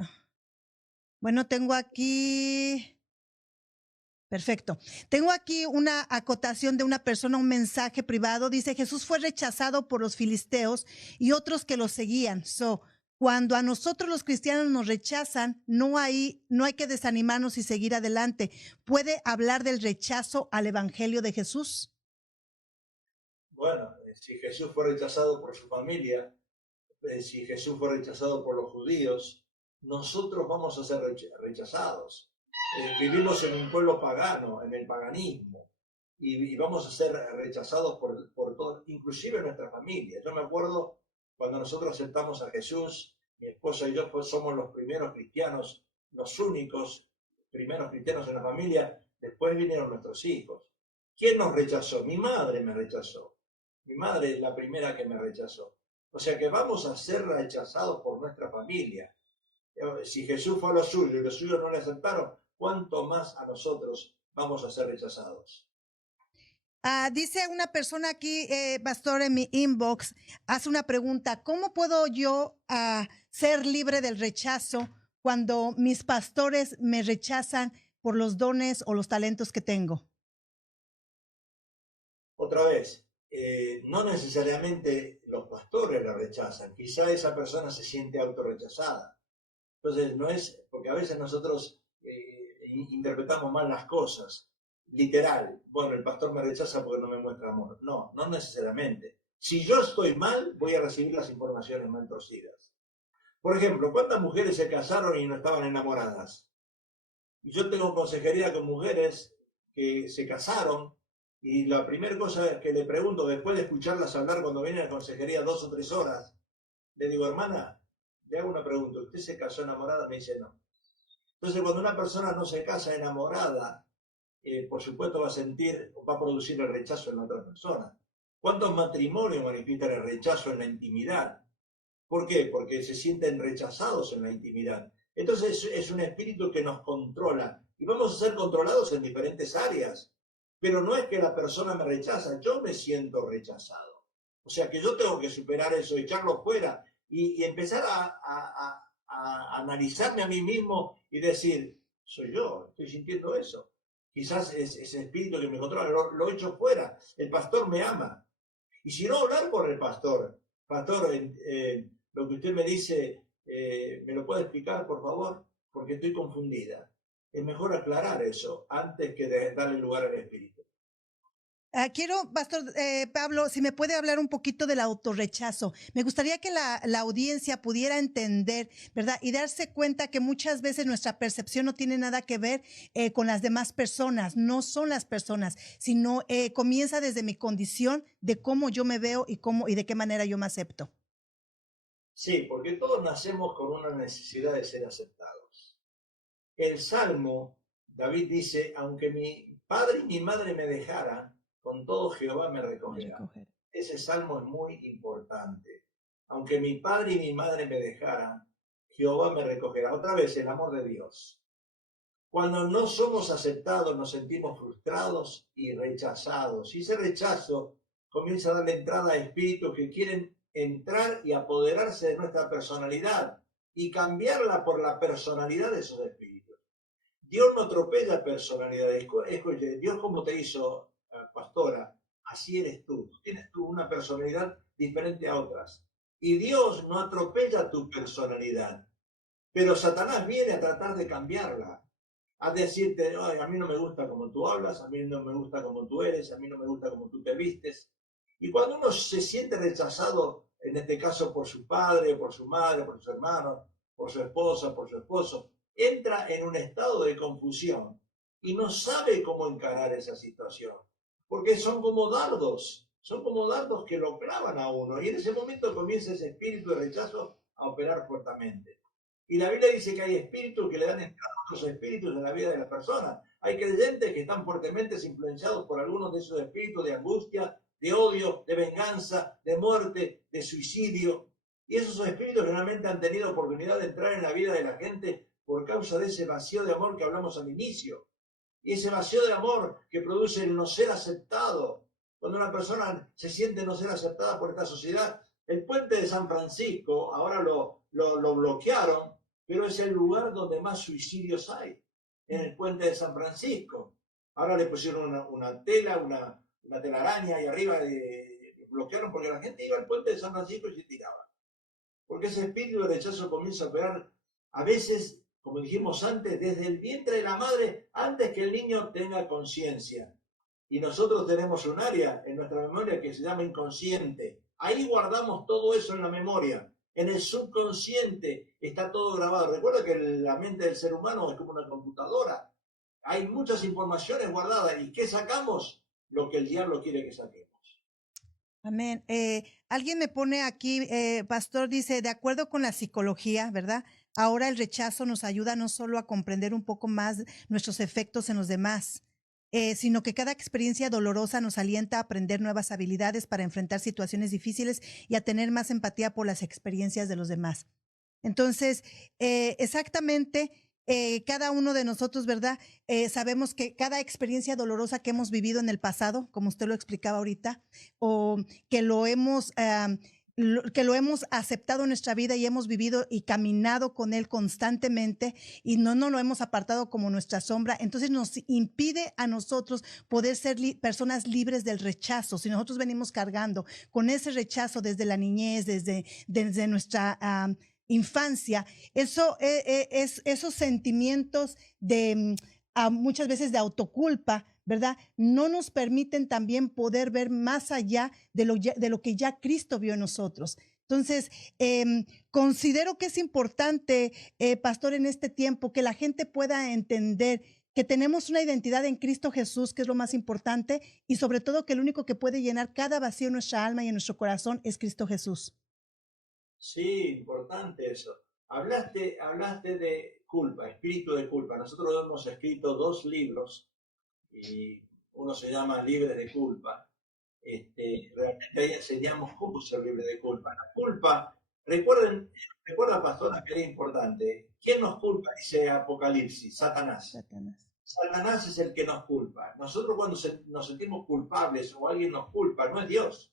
perfecto. Tengo aquí una acotación de una persona, un mensaje privado. Dice, Jesús fue rechazado por los filisteos y otros que lo seguían. Cuando a nosotros los cristianos nos rechazan, no hay que desanimarnos y seguir adelante. ¿Puede hablar del rechazo al evangelio de Jesús? Bueno, si Jesús fue rechazado por su familia, si Jesús fue rechazado por los judíos, nosotros vamos a ser rechazados. Vivimos en un pueblo pagano, en el paganismo, y vamos a ser rechazados por todo, inclusive nuestra familia. Yo me acuerdo cuando nosotros aceptamos a Jesús, mi esposa y yo pues, somos los primeros cristianos, los únicos primeros cristianos en la familia. Después vinieron nuestros hijos. ¿Quién nos rechazó? Mi madre me rechazó. Mi madre es la primera que me rechazó. O sea que vamos a ser rechazados por nuestra familia. Si Jesús fue a los suyos y los suyos no le aceptaron, ¿cuánto más a nosotros vamos a ser rechazados? Dice una persona aquí, pastor, en mi inbox, hace una pregunta: ¿cómo puedo yo ser libre del rechazo cuando mis pastores me rechazan por los dones o los talentos que tengo? Otra vez, no necesariamente los pastores la rechazan, quizá esa persona se siente autorrechazada. Entonces, no es, porque a veces nosotros interpretamos mal las cosas, literal. Bueno, el pastor me rechaza porque no me muestra amor. No, no necesariamente. Si yo estoy mal, voy a recibir las informaciones mal torcidas. Por ejemplo, ¿cuántas mujeres se casaron y no estaban enamoradas? Y yo tengo consejería con mujeres que se casaron y la primera cosa que le pregunto después de escucharlas hablar cuando viene a la consejería 2 o 3 horas, le digo, hermana, le hago una pregunta, ¿usted se casó enamorada? Me dice, no. Entonces, cuando una persona no se casa enamorada, por supuesto va a producir el rechazo en la otra persona. ¿Cuántos matrimonios manifiestan el rechazo en la intimidad? ¿Por qué? Porque se sienten rechazados en la intimidad. Entonces es un espíritu que nos controla y vamos a ser controlados en diferentes áreas. Pero no es que la persona me rechaza, yo me siento rechazado. O sea que yo tengo que superar eso, echarlo fuera y empezar a analizarme a mí mismo y decir, soy yo, estoy sintiendo eso. Quizás es ese espíritu que me controla, lo echo fuera. El pastor me ama. Y si no, hablar con el pastor. Pastor, lo que usted me dice, ¿me lo puede explicar, por favor? Porque estoy confundida. Es mejor aclarar eso antes que darle lugar al espíritu. Quiero, pastor Pablo, si me puede hablar un poquito del autorrechazo. Me gustaría que la audiencia pudiera entender, ¿verdad? Y darse cuenta que muchas veces nuestra percepción no tiene nada que ver con las demás personas, no son las personas, sino comienza desde mi condición de cómo yo me veo y de qué manera yo me acepto. Sí, porque todos nacemos con una necesidad de ser aceptados. El Salmo, David dice, aunque mi padre y mi madre me dejaran, con todo Jehová me recogerá. Ese salmo es muy importante. Aunque mi padre y mi madre me dejaran, Jehová me recogerá. Otra vez, el amor de Dios. Cuando no somos aceptados, nos sentimos frustrados y rechazados. Y ese rechazo comienza a darle entrada a espíritus que quieren entrar y apoderarse de nuestra personalidad y cambiarla por la personalidad de esos espíritus. Dios no atropella personalidades. Escuche, Dios como te hizo, pastora, así eres tú. Tienes tú una personalidad diferente a otras. Y Dios no atropella tu personalidad. Pero Satanás viene a tratar de cambiarla. A decirte, a mí no me gusta como tú hablas, a mí no me gusta como tú eres, a mí no me gusta como tú te vistes. Y cuando uno se siente rechazado, en este caso por su padre, por su madre, por sus hermanos, por su esposa, por su esposo, entra en un estado de confusión y no sabe cómo encarar esa situación, porque son como dardos que lo clavan a uno y en ese momento comienza ese espíritu de rechazo a operar fuertemente. Y la Biblia dice que hay espíritus que le dan entrada a otros espíritus en la vida de la persona. Hay creyentes que están fuertemente influenciados por algunos de esos espíritus de angustia, de odio, de venganza, de muerte, de suicidio. Y esos espíritus realmente han tenido oportunidad de entrar en la vida de la gente por causa de ese vacío de amor que hablamos al inicio. Y ese vacío de amor que produce el no ser aceptado. Cuando una persona se siente no ser aceptada por esta sociedad, el puente de San Francisco, ahora lo bloquearon, pero es el lugar donde más suicidios hay, en el puente de San Francisco. Ahora le pusieron una tela, una telaraña ahí arriba, bloquearon porque la gente iba al puente de San Francisco y se tiraba. porque ese espíritu de rechazo comienza a operar a veces, como dijimos antes, desde el vientre de la madre, antes que el niño tenga conciencia. Y nosotros tenemos un área en nuestra memoria que se llama inconsciente. Ahí guardamos todo eso en la memoria. En el subconsciente está todo grabado. Recuerda que la mente del ser humano es como una computadora. Hay muchas informaciones guardadas. ¿Y qué sacamos? Lo que el diablo quiere que saquemos. Amén. Alguien me pone aquí, pastor, dice, de acuerdo con la psicología, ¿verdad? Ahora el rechazo nos ayuda no solo a comprender un poco más nuestros efectos en los demás, sino que cada experiencia dolorosa nos alienta a aprender nuevas habilidades para enfrentar situaciones difíciles y a tener más empatía por las experiencias de los demás. Entonces, exactamente, cada uno de nosotros, ¿verdad? Sabemos que cada experiencia dolorosa que hemos vivido en el pasado, como usted lo explicaba ahorita, o que que lo hemos aceptado en nuestra vida y hemos vivido y caminado con él constantemente y no lo hemos apartado como nuestra sombra, entonces nos impide a nosotros poder ser personas libres del rechazo. Si nosotros venimos cargando con ese rechazo desde la niñez, desde nuestra infancia, esos sentimientos de muchas veces de autoculpa, ¿verdad? No nos permiten también poder ver más allá de lo que ya Cristo vio en nosotros. Entonces, considero que es importante, pastor, en este tiempo, que la gente pueda entender que tenemos una identidad en Cristo Jesús, que es lo más importante, y sobre todo que el único que puede llenar cada vacío en nuestra alma y en nuestro corazón es Cristo Jesús. Sí, importante eso. Hablaste de culpa, espíritu de culpa. Nosotros hemos escrito 2 libros y uno se llama Libres de Culpa. Realmente ahí enseñamos cómo ser libre de culpa. La culpa, recuerda, pastora, que era importante. ¿Quién nos culpa? Dice Apocalipsis, Satanás. Satanás. Satanás es el que nos culpa. Nosotros cuando nos sentimos culpables o alguien nos culpa, no es Dios,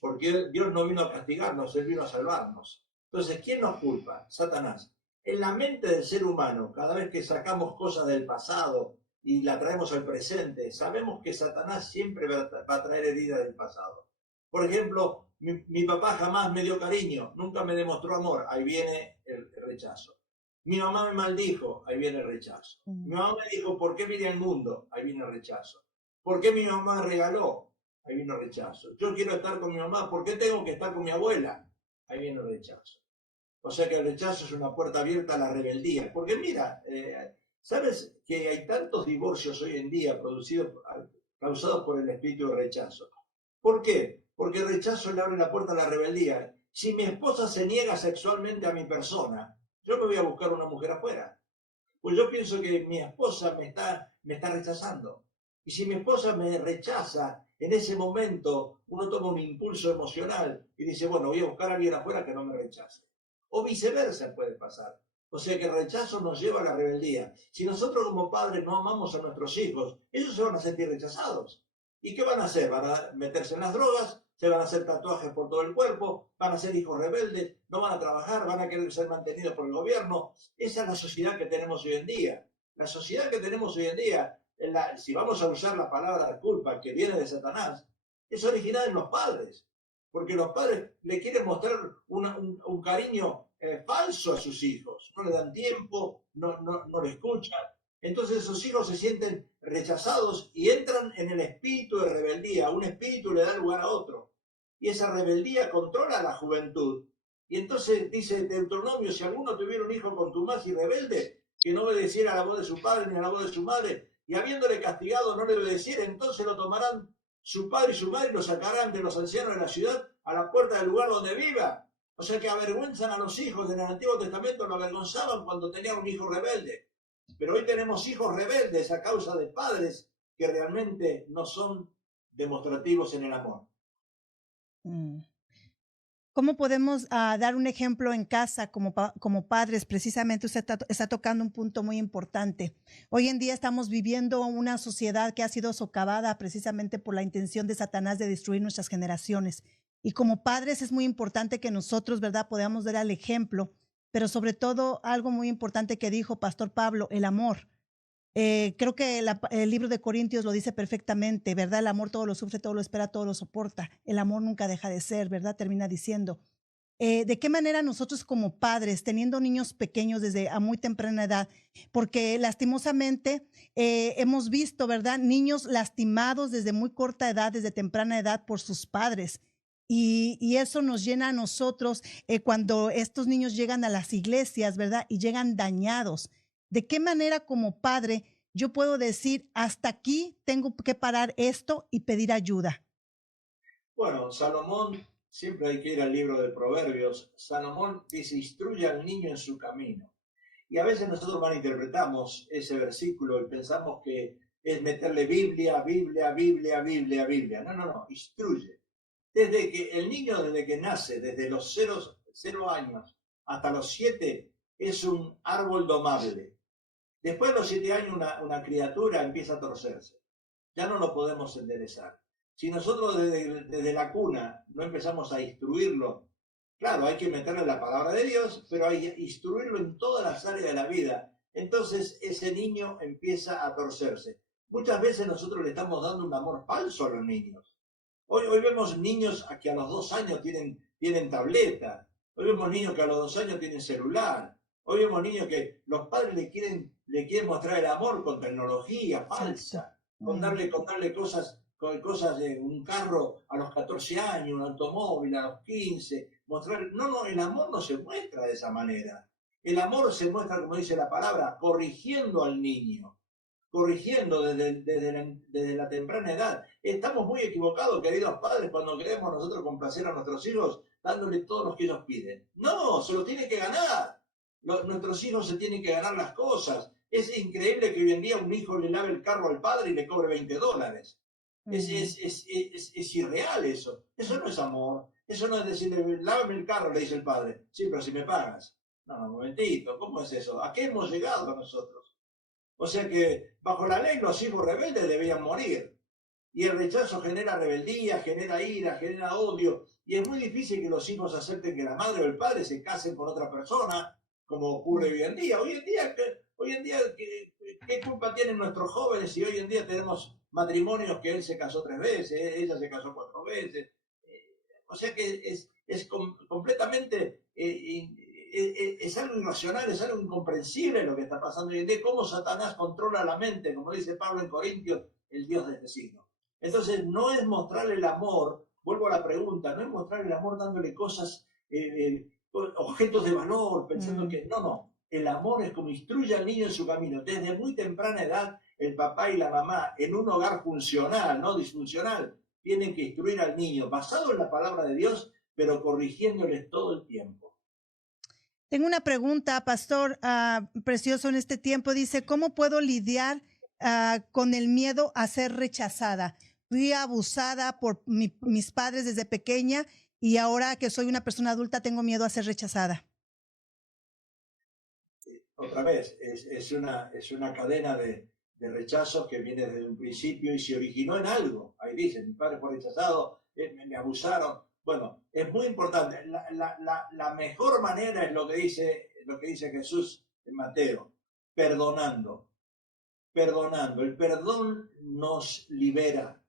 porque Dios no vino a castigarnos, Él vino a salvarnos. Entonces, ¿quién nos culpa? Satanás. En la mente del ser humano, cada vez que sacamos cosas del pasado y la traemos al presente, sabemos que Satanás siempre va a traer heridas del pasado. Por ejemplo, mi papá jamás me dio cariño, nunca me demostró amor, ahí viene el rechazo. Mi mamá me maldijo, ahí viene el rechazo. Mi mamá me dijo, ¿por qué miré al mundo? Ahí viene el rechazo. ¿Por qué mi mamá regaló? Ahí viene el rechazo. Yo quiero estar con mi mamá, ¿por qué tengo que estar con mi abuela? Ahí viene el rechazo. O sea que el rechazo es una puerta abierta a la rebeldía. Porque mira, ¿sabes que hay tantos divorcios hoy en día causados por el espíritu de rechazo? ¿Por qué? Porque el rechazo le abre la puerta a la rebeldía. Si mi esposa se niega sexualmente a mi persona, yo me voy a buscar una mujer afuera. Pues yo pienso que mi esposa me está rechazando. Y si mi esposa me rechaza, en ese momento uno toma un impulso emocional y dice, bueno, voy a buscar a alguien afuera que no me rechace. O viceversa puede pasar. O sea que el rechazo nos lleva a la rebeldía. Si nosotros como padres no amamos a nuestros hijos, ellos se van a sentir rechazados. ¿Y qué van a hacer? Van a meterse en las drogas, se van a hacer tatuajes por todo el cuerpo, van a ser hijos rebeldes, no van a trabajar, van a querer ser mantenidos por el gobierno. Esa es la sociedad que tenemos hoy en día. La sociedad que tenemos hoy en día, si vamos a usar la palabra culpa que viene de Satanás, es original en los padres. Porque los padres le quieren mostrar un cariño falso a sus hijos. No le dan tiempo, no le escuchan. Entonces esos hijos se sienten rechazados y entran en el espíritu de rebeldía. Un espíritu le da lugar a otro. Y esa rebeldía controla a la juventud. Y entonces dice Deuteronomio, si alguno tuviera un hijo contumaz y rebelde, que no obedeciera a la voz de su padre ni a la voz de su madre, y habiéndole castigado no le obedeciera, entonces lo tomarán su padre y su madre y lo sacarán de los ancianos de la ciudad a la puerta del lugar donde viva. O sea que avergüenzan a los hijos. En el Antiguo Testamento lo avergonzaban cuando tenían un hijo rebelde. Pero hoy tenemos hijos rebeldes a causa de padres que realmente no son demostrativos en el amor. ¿Cómo podemos dar un ejemplo en casa como padres? Precisamente usted está tocando un punto muy importante. Hoy en día estamos viviendo una sociedad que ha sido socavada precisamente por la intención de Satanás de destruir nuestras generaciones. Y como padres es muy importante que nosotros, ¿verdad?, podamos dar el ejemplo, pero sobre todo algo muy importante que dijo Pastor Pablo, el amor. Creo que el libro de Corintios lo dice perfectamente, ¿verdad? El amor todo lo sufre, todo lo espera, todo lo soporta. El amor nunca deja de ser, ¿verdad? Termina diciendo. de qué manera nosotros como padres, teniendo niños pequeños desde a muy temprana edad, porque lastimosamente hemos visto, ¿verdad? Niños lastimados desde muy corta edad, desde temprana edad por sus padres. Y eso nos llena a nosotros cuando estos niños llegan a las iglesias, ¿verdad? Y llegan dañados. ¿De qué manera como padre yo puedo decir, hasta aquí tengo que parar esto y pedir ayuda? Bueno, Salomón, siempre hay que ir al libro de Proverbios. Salomón dice, instruye al niño en su camino. Y a veces nosotros malinterpretamos ese versículo y pensamos que es meterle Biblia, Biblia, Biblia, Biblia, Biblia. No, no, no, instruye. Desde que el niño, desde que nace, desde los 0 años hasta los 7, es un árbol domable. Después de los 7 años, una criatura empieza a torcerse. Ya no lo podemos enderezar. Si nosotros desde la cuna no empezamos a instruirlo, claro, hay que meterle la palabra de Dios, pero hay que instruirlo en todas las áreas de la vida. Entonces ese niño empieza a torcerse. Muchas veces nosotros le estamos dando un amor falso a los niños. Hoy vemos niños que a los 2 años tienen tableta. Hoy vemos niños que a los 2 años tienen celular. Hoy vemos niños que los padres le quieren mostrar el amor con tecnología falsa, con darle cosas de un carro a los 14 años, un automóvil a los 15, mostrar. No, no, el amor no se muestra de esa manera. El amor se muestra, como dice la palabra, corrigiendo al niño, corrigiendo desde la temprana edad. Estamos muy equivocados, queridos padres, cuando queremos nosotros complacer a nuestros hijos dándole todo lo que ellos piden. No, se lo tienen que ganar. Nuestros hijos se tienen que ganar las cosas. Es increíble que hoy en día un hijo le lave el carro al padre y le cobre $20. Es irreal eso. Eso no es amor. Eso no es decirle, lávame el carro, le dice el padre. Sí, pero si me pagas. No, un momentito, ¿cómo es eso? ¿A qué hemos llegado nosotros? O sea que bajo la ley los hijos rebeldes debían morir. Y el rechazo genera rebeldía, genera ira, genera odio. Y es muy difícil que los hijos acepten que la madre o el padre se casen con otra persona, como ocurre hoy en día. ¿Qué culpa tienen nuestros jóvenes si hoy en día tenemos matrimonios que él se casó 3 veces, ella se casó 4 veces? O sea que es completamente es algo irracional, es algo incomprensible lo que está pasando hoy en día, cómo Satanás controla la mente, como dice Pablo en Corintios, el Dios de este siglo. Entonces, no es mostrarle el amor, vuelvo a la pregunta, no es mostrarle el amor dándole cosas, objetos de valor, pensando que no, el amor es como instruye al niño en su camino. Desde muy temprana edad, el papá y la mamá, en un hogar funcional, no disfuncional, tienen que instruir al niño, basado en la palabra de Dios, pero corrigiéndoles todo el tiempo. Tengo una pregunta, pastor, precioso en este tiempo. Dice, ¿cómo puedo lidiar con el miedo a ser rechazada? Fui abusada por mis padres desde pequeña y ahora que soy una persona adulta tengo miedo a ser rechazada. Otra vez, es una cadena de rechazo que viene desde un principio y se originó en algo. Ahí dice, mi padre fue rechazado, me abusaron. Bueno, es muy importante. La mejor manera es lo que dice Jesús en Mateo, perdonando. El perdón nos libera.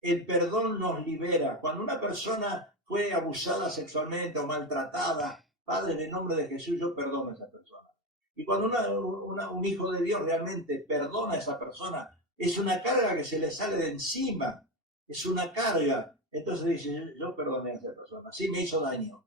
El perdón nos libera. Cuando una persona fue abusada sexualmente o maltratada, Padre, en el nombre de Jesús, yo perdono a esa persona. Y cuando un hijo de Dios realmente perdona a esa persona, es una carga que se le sale de encima. Es una carga. Entonces dice, yo perdoné a esa persona. Sí, me hizo daño,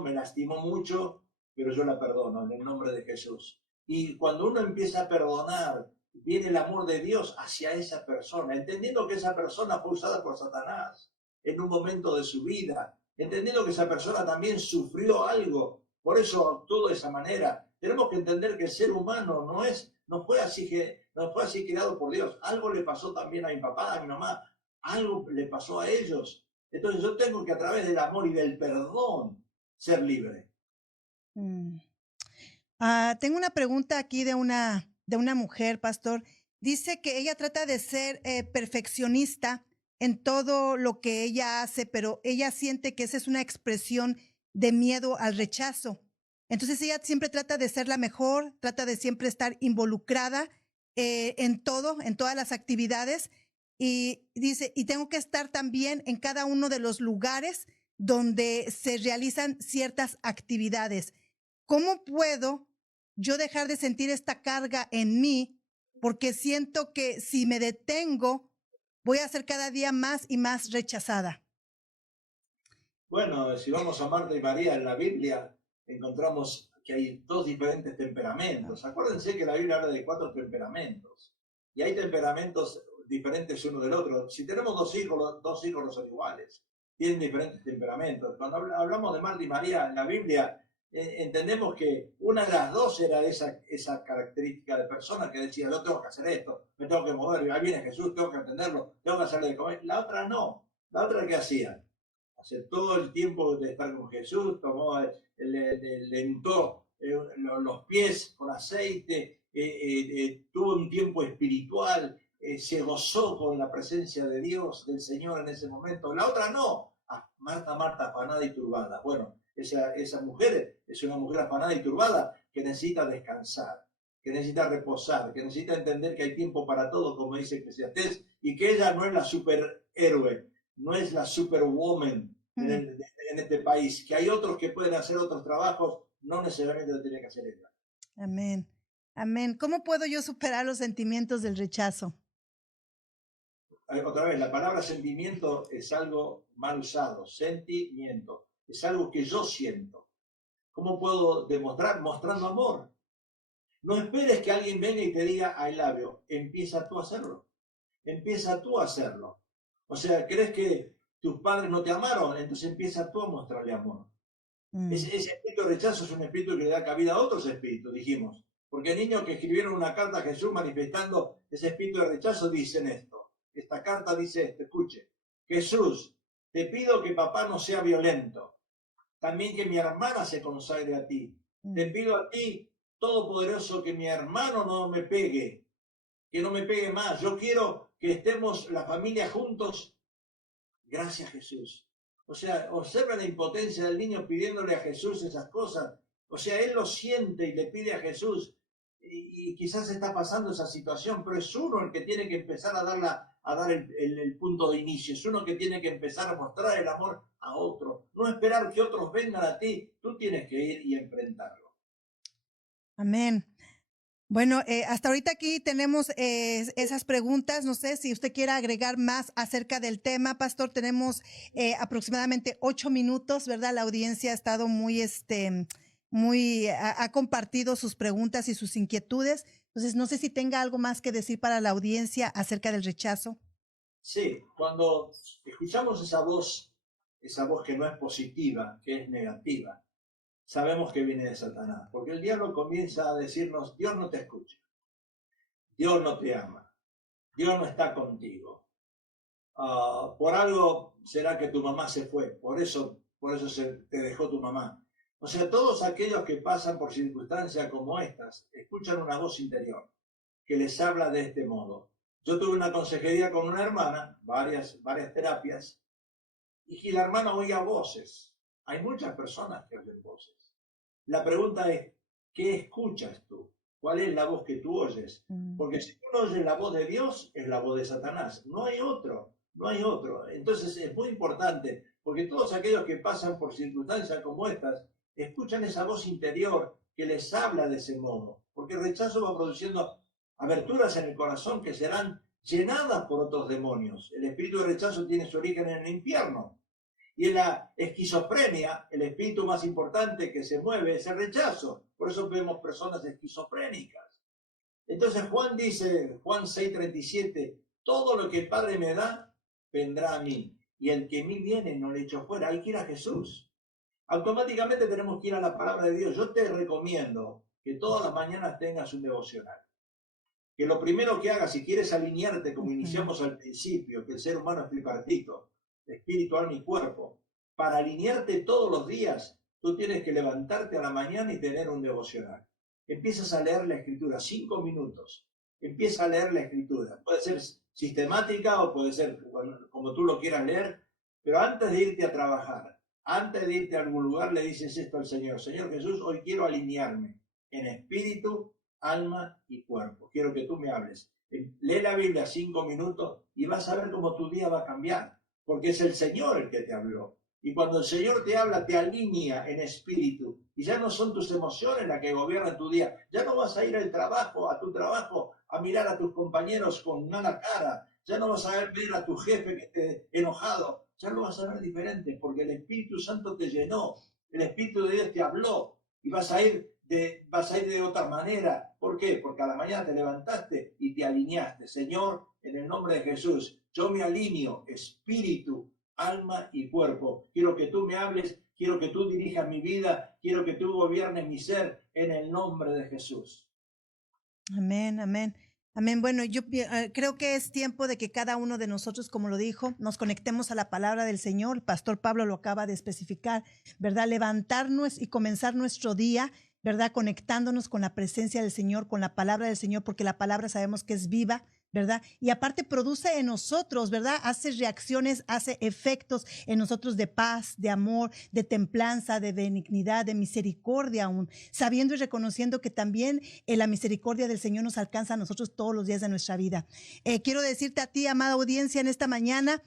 me lastimó mucho, pero yo la perdono en el nombre de Jesús. Y cuando uno empieza a perdonar, viene el amor de Dios hacia esa persona, entendiendo que esa persona fue usada por Satanás en un momento de su vida, entendiendo que esa persona también sufrió algo, por eso actuó de esa manera. Tenemos que entender que el ser humano no fue así creado por Dios. Algo le pasó también a mi papá, a mi mamá, algo le pasó a ellos. Entonces yo tengo que a través del amor y del perdón ser libre. Tengo una pregunta aquí de una mujer, pastor. Dice que ella trata de ser perfeccionista en todo lo que ella hace, pero ella siente que esa es una expresión de miedo al rechazo. Entonces ella siempre trata de ser la mejor, trata de siempre estar involucrada en todo, en todas las actividades. Y dice, y tengo que estar también en cada uno de los lugares donde se realizan ciertas actividades. ¿Cómo puedo yo dejar de sentir esta carga en mí? Porque siento que si me detengo, voy a ser cada día más y más rechazada. Bueno, si vamos a Marta y María en la Biblia, encontramos que hay dos diferentes temperamentos. Acuérdense que la Biblia habla de 4 temperamentos. Y hay temperamentos diferentes uno del otro. Si tenemos dos hijos, los 2 hijos no son iguales. Tienen diferentes temperamentos. Cuando hablamos de Marta y María en la Biblia, entendemos que una de las dos era esa característica de persona que decía, yo tengo que hacer esto, me tengo que mover, ahí viene Jesús, tengo que atenderlo, tengo que hacerle de comer. La otra no. La otra, ¿qué hacía? Aceptó el tiempo de estar con Jesús, tomó, le untó los pies con aceite, tuvo un tiempo espiritual, se gozó con la presencia de Dios, del Señor en ese momento. La otra no. Marta, Marta, afanada y turbada. Bueno, esa mujer es una mujer afanada y turbada que necesita descansar, que necesita reposar, que necesita entender que hay tiempo para todo, como dice Eclesiastés, y que ella no es la superhéroe, no es la superwoman en este país, que hay otros que pueden hacer otros trabajos, no necesariamente lo tiene que hacer ella. Amén. Amén. ¿Cómo puedo yo superar los sentimientos del rechazo? Otra vez, la palabra sentimiento es algo mal usado. Sentimiento es algo que yo siento. ¿Cómo puedo demostrar? Mostrando amor. No esperes que alguien venga y te diga I love you. Empieza tú a hacerlo. Empieza tú a hacerlo. O sea, ¿crees que tus padres no te amaron? Entonces empieza tú a mostrarle amor. Ese espíritu de rechazo es un espíritu que le da cabida a otros espíritus, dijimos. Porque niños que escribieron una carta a Jesús manifestando ese espíritu de rechazo dicen esto. Esta carta dice esto, escuche. Jesús, te pido que papá no sea violento. También que mi hermana se consagre a ti. Te pido a ti, Todopoderoso, que mi hermano no me pegue, que no me pegue más. Yo quiero que estemos la familia juntos. Gracias, Jesús. O sea, observa la impotencia del niño pidiéndole a Jesús esas cosas. O sea, él lo siente y le pide a Jesús. Y quizás está pasando esa situación, pero es uno el que tiene que empezar a dar el punto de inicio. Es uno que tiene que empezar a mostrar el amor a otro. No esperar que otros vengan a ti. Tú tienes que ir y enfrentarlo. Amén. Bueno, hasta ahorita aquí tenemos esas preguntas. No sé si usted quiere agregar más acerca del tema, Pastor. Tenemos aproximadamente 8 minutos, ¿verdad? La audiencia ha estado ha compartido sus preguntas y sus inquietudes. Entonces, no sé si tenga algo más que decir para la audiencia acerca del rechazo. Sí, cuando escuchamos esa voz que no es positiva, que es negativa, sabemos que viene de Satanás, porque el diablo comienza a decirnos, Dios no te escucha, Dios no te ama, Dios no está contigo. Por algo será que tu mamá se fue, por eso te dejó tu mamá. O sea, todos aquellos que pasan por circunstancias como estas, escuchan una voz interior que les habla de este modo. Yo tuve una consejería con una hermana, varias terapias, y la hermana oía voces. Hay muchas personas que oyen voces. La pregunta es, ¿qué escuchas tú? ¿Cuál es la voz que tú oyes? Porque si tú no oyes la voz de Dios, es la voz de Satanás. No hay otro, no hay otro. Entonces es muy importante, porque todos aquellos que pasan por circunstancias como estas, escuchan esa voz interior que les habla de ese modo. Porque el rechazo va produciendo aberturas en el corazón que serán llenadas por otros demonios. El espíritu de rechazo tiene su origen en el infierno. Y en la esquizofrenia, el espíritu más importante que se mueve es el rechazo. Por eso vemos personas esquizofrénicas. Entonces Juan dice, Juan 6:37, todo lo que el Padre me da, vendrá a mí. Y el que a mí viene no le echo fuera. Hay que ir a Jesús. Automáticamente tenemos que ir a la palabra de Dios. Yo te recomiendo que todas las mañanas tengas un devocional. Que lo primero que hagas, si quieres alinearte, como iniciamos al principio, que el ser humano es tripartito, espíritu, alma y cuerpo, para alinearte todos los días, tú tienes que levantarte a la mañana y tener un devocional. Empiezas a leer la escritura, 5 minutos. Empieza a leer la escritura. Puede ser sistemática o puede ser como tú lo quieras leer, pero antes de irte a trabajar, antes de irte a algún lugar, le dices esto al Señor. Señor Jesús, hoy quiero alinearme en espíritu, alma y cuerpo. Quiero que tú me hables. Lee la Biblia 5 minutos y vas a ver cómo tu día va a cambiar, porque es el Señor el que te habló. Y cuando el Señor te habla, te alinea en espíritu. Y ya no son tus emociones las que gobiernan tu día. Ya no vas a ir al trabajo, a tu trabajo, a mirar a tus compañeros con mala cara. Ya no vas a ver a tu jefe que esté enojado. Ya lo vas a ver diferente porque el Espíritu Santo te llenó. El Espíritu de Dios te habló. Y vas a ir de otra manera. ¿Por qué? Porque a la mañana te levantaste y te alineaste. Señor, en el nombre de Jesús, yo me alineo espíritu, alma y cuerpo. Quiero que tú me hables, quiero que tú dirijas mi vida, quiero que tú gobiernes mi ser en el nombre de Jesús. Amén, amén. Amén. Bueno, yo creo que es tiempo de que cada uno de nosotros, como lo dijo, nos conectemos a la palabra del Señor. El pastor Pablo lo acaba de especificar, ¿verdad? Levantarnos y comenzar nuestro día, ¿verdad? Conectándonos con la presencia del Señor, con la palabra del Señor, porque la palabra sabemos que es viva, ¿verdad? Y aparte produce en nosotros, ¿verdad? Hace reacciones, hace efectos en nosotros de paz, de amor, de templanza, de benignidad, de misericordia aún, sabiendo y reconociendo que también la misericordia del Señor nos alcanza a nosotros todos los días de nuestra vida. Quiero decirte a ti, amada audiencia, en esta mañana,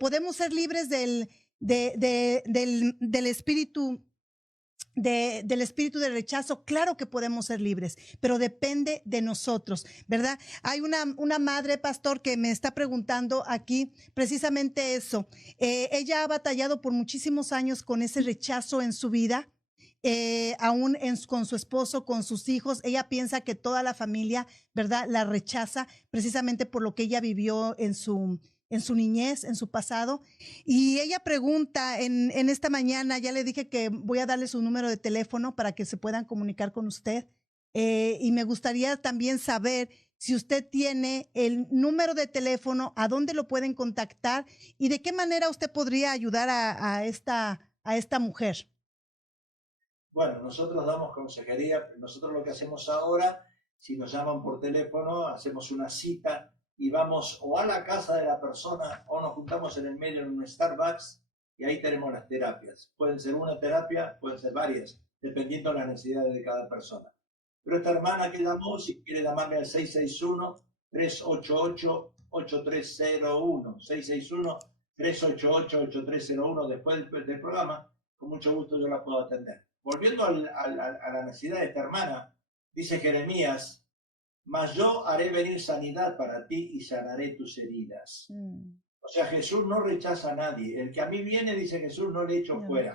podemos ser libres del espíritu del espíritu de rechazo. Claro que podemos ser libres, pero depende de nosotros, ¿verdad? Hay una madre, pastor, que me está preguntando aquí precisamente eso. Ella ha batallado por muchísimos años con ese rechazo en su vida. Aún con su esposo, con sus hijos, ella piensa que toda la familia, ¿verdad?, la rechaza precisamente por lo que ella vivió en su niñez, en su pasado. Y ella pregunta en esta mañana, ya le dije que voy a darle su número de teléfono para que se puedan comunicar con usted. Y me gustaría también saber si usted tiene el número de teléfono, a dónde lo pueden contactar y de qué manera usted podría ayudar a esta mujer. Bueno, nosotros damos consejería. Nosotros lo que hacemos ahora, si nos llaman por teléfono, hacemos una cita y vamos o a la casa de la persona o nos juntamos en el medio en un Starbucks y ahí tenemos las terapias. Pueden ser una terapia, pueden ser varias, dependiendo de las necesidades de cada persona. Pero esta hermana que llamó, si quiere llamarme al 661-388-8301, 661-388-8301 después del programa, con mucho gusto yo la puedo atender. Volviendo a la necesidad de esta hermana, dice Jeremías, mas yo haré venir sanidad para ti y sanaré tus heridas. O sea, Jesús no rechaza a nadie. El que a mí viene, dice Jesús, no le echo fuera.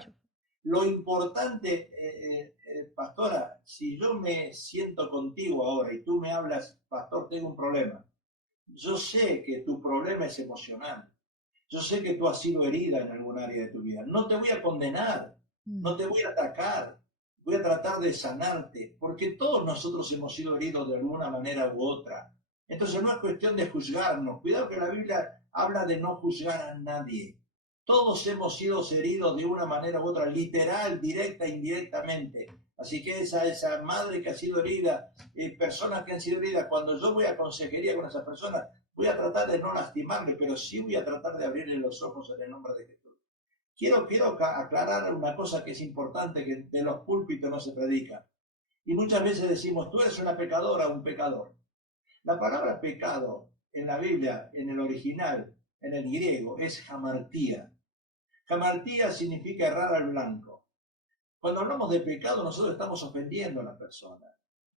Lo importante, pastora, si yo me siento contigo ahora y tú me hablas, pastor, tengo un problema. Yo sé que tu problema es emocional. Yo sé que tú has sido herida en algún área de tu vida. No te voy a condenar, no te voy a atacar, voy a tratar de sanarte, porque todos nosotros hemos sido heridos de alguna manera u otra. Entonces no es cuestión de juzgarnos. Cuidado que la Biblia habla de no juzgar a nadie. Todos hemos sido heridos de una manera u otra, literal, directa e indirectamente. Así que esa madre que ha sido herida, personas que han sido heridas, cuando yo voy a consejería con esas personas, voy a tratar de no lastimarle, pero sí voy a tratar de abrirle los ojos en el nombre de Jesús. Quiero aclarar una cosa que es importante, que de los púlpitos no se predica. Y muchas veces decimos, tú eres una pecadora o un pecador. La palabra pecado en la Biblia, en el original, en el griego, es hamartía. Hamartía significa errar al blanco. Cuando hablamos de pecado, nosotros estamos ofendiendo a la persona.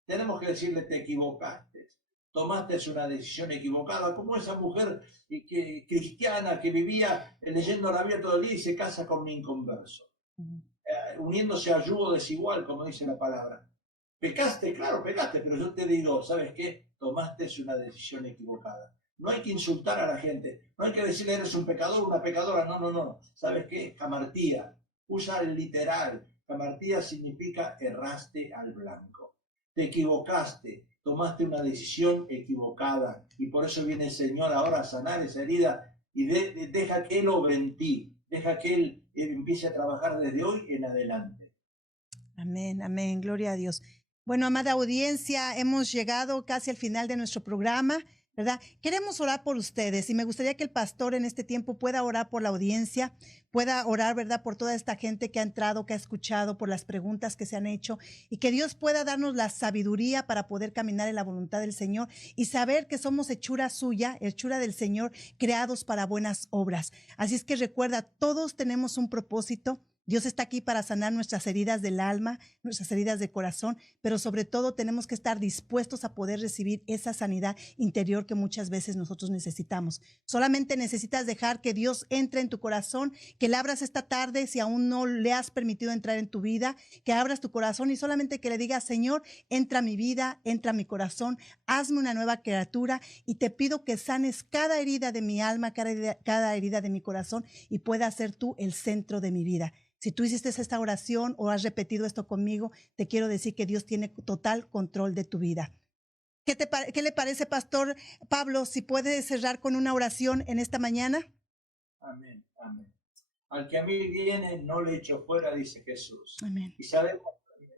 Tenemos que decirle, te equivocaste, tomaste una decisión equivocada, como esa mujer cristiana que vivía leyendo la Biblia todo el día y se casa con un inconverso, uniéndose a yugo desigual, como dice la palabra. Pecaste, claro, pecaste, pero yo te digo, ¿sabes qué? Tomaste una decisión equivocada. No hay que insultar a la gente, no hay que decirle eres un pecador, una pecadora, no. ¿Sabes qué? Hamartía, usa el literal. Hamartía significa erraste al blanco. Te equivocaste, tomaste una decisión equivocada y por eso viene el Señor ahora a sanar esa herida y deja que Él obre en ti, deja que Él empiece a trabajar desde hoy en adelante. Amén, amén, gloria a Dios. Bueno, amada audiencia, hemos llegado casi al final de nuestro programa. ¿verdad? Queremos orar por ustedes y me gustaría que el pastor en este tiempo pueda orar por la audiencia, pueda orar, ¿verdad? Por toda esta gente que ha entrado, que ha escuchado, por las preguntas que se han hecho y que Dios pueda darnos la sabiduría para poder caminar en la voluntad del Señor y saber que somos hechura suya, hechura del Señor, creados para buenas obras. Así es que recuerda, todos tenemos un propósito. Dios está aquí para sanar nuestras heridas del alma, nuestras heridas de corazón, pero sobre todo tenemos que estar dispuestos a poder recibir esa sanidad interior que muchas veces nosotros necesitamos. Solamente necesitas dejar que Dios entre en tu corazón, que le abras esta tarde si aún no le has permitido entrar en tu vida, que abras tu corazón y solamente que le digas, Señor, entra a mi vida, entra a mi corazón, hazme una nueva criatura y te pido que sanes cada herida de mi alma, cada herida de mi corazón y puedas ser tú el centro de mi vida. Si tú hiciste esta oración o has repetido esto conmigo, te quiero decir que Dios tiene total control de tu vida. ¿Qué le parece, Pastor Pablo, si puede cerrar con una oración en esta mañana? Amén, amén. Al que a mí viene, no le echo fuera, dice Jesús. Amén. Y sabemos,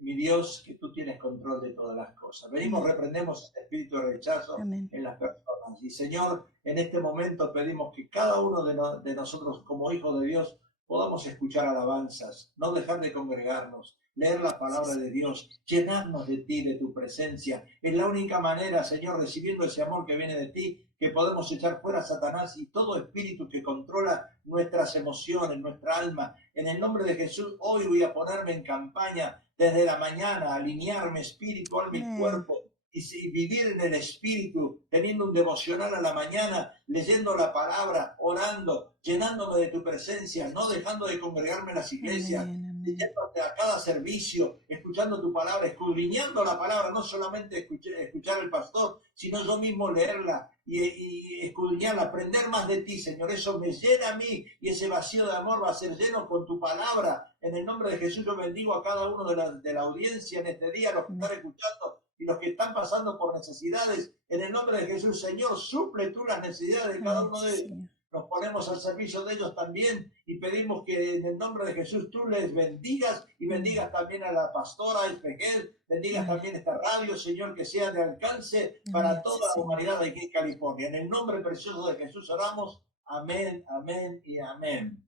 mi Dios, que tú tienes control de todas las cosas. Venimos, reprendemos este espíritu de rechazo Amén. en las personas. Y Señor, en este momento pedimos que cada uno de nosotros, como hijos de Dios, podamos escuchar alabanzas, no dejar de congregarnos, leer la palabra de Dios, llenarnos de ti, de tu presencia. Es la única manera, Señor, recibiendo ese amor que viene de ti, que podemos echar fuera a Satanás y todo espíritu que controla nuestras emociones, nuestra alma. En el nombre de Jesús, hoy voy a ponerme en campaña desde la mañana, alinearme espíritu, alma y cuerpo. Y vivir en el espíritu, teniendo un devocional a la mañana, leyendo la palabra, orando, llenándome de tu presencia, no dejando de congregarme en las iglesias, yéndote a cada servicio, escuchando tu palabra, escudriñando la palabra, no solamente escuchar al pastor, sino yo mismo leerla y escudriñarla, aprender más de ti, Señor. Eso me llena a mí y ese vacío de amor va a ser lleno con tu palabra. En el nombre de Jesús yo bendigo a cada uno de la audiencia en este día, los que están escuchando y los que están pasando por necesidades. En el nombre de Jesús, Señor, suple tú las necesidades de cada uno de ellos. Nos ponemos al servicio de ellos también y pedimos que en el nombre de Jesús tú les bendigas y bendigas también a la pastora Espejel, bendigas también esta radio, Señor, que sea de alcance para toda la humanidad de aquí en California. En el nombre precioso de Jesús oramos. Amén, amén y amén.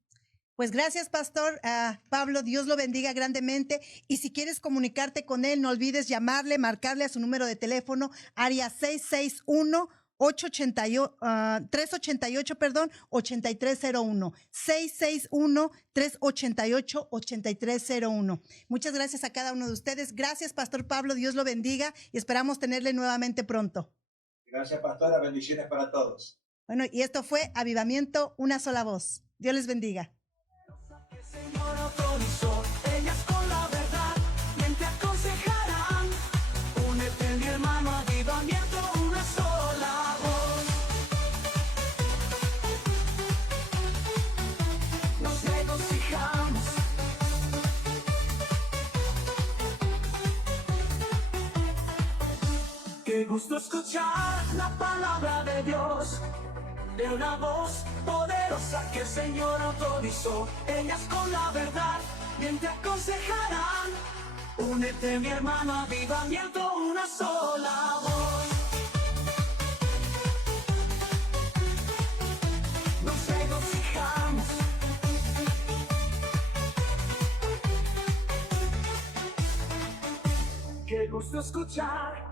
Pues gracias, Pastor Pablo, Dios lo bendiga grandemente. Y si quieres comunicarte con él, no olvides llamarle, marcarle a su número de teléfono, área 661-388-8301, 661-388-8301. Muchas gracias a cada uno de ustedes. Gracias, Pastor Pablo, Dios lo bendiga y esperamos tenerle nuevamente pronto. Gracias, pastora, bendiciones para todos. Bueno, y esto fue Avivamiento, una sola voz. Dios les bendiga. Señor autorizó, ellas con la verdad, bien te aconsejarán. Únete, mi hermano, avivamiento, una sola voz. Nos regocijamos. Qué gusto escuchar la palabra de Dios. De una voz poderosa que el Señor autorizó, ellas con la verdad bien te aconsejarán. Únete, mi hermano, avivamiento, una sola voz. Nos regocijamos. Qué gusto escuchar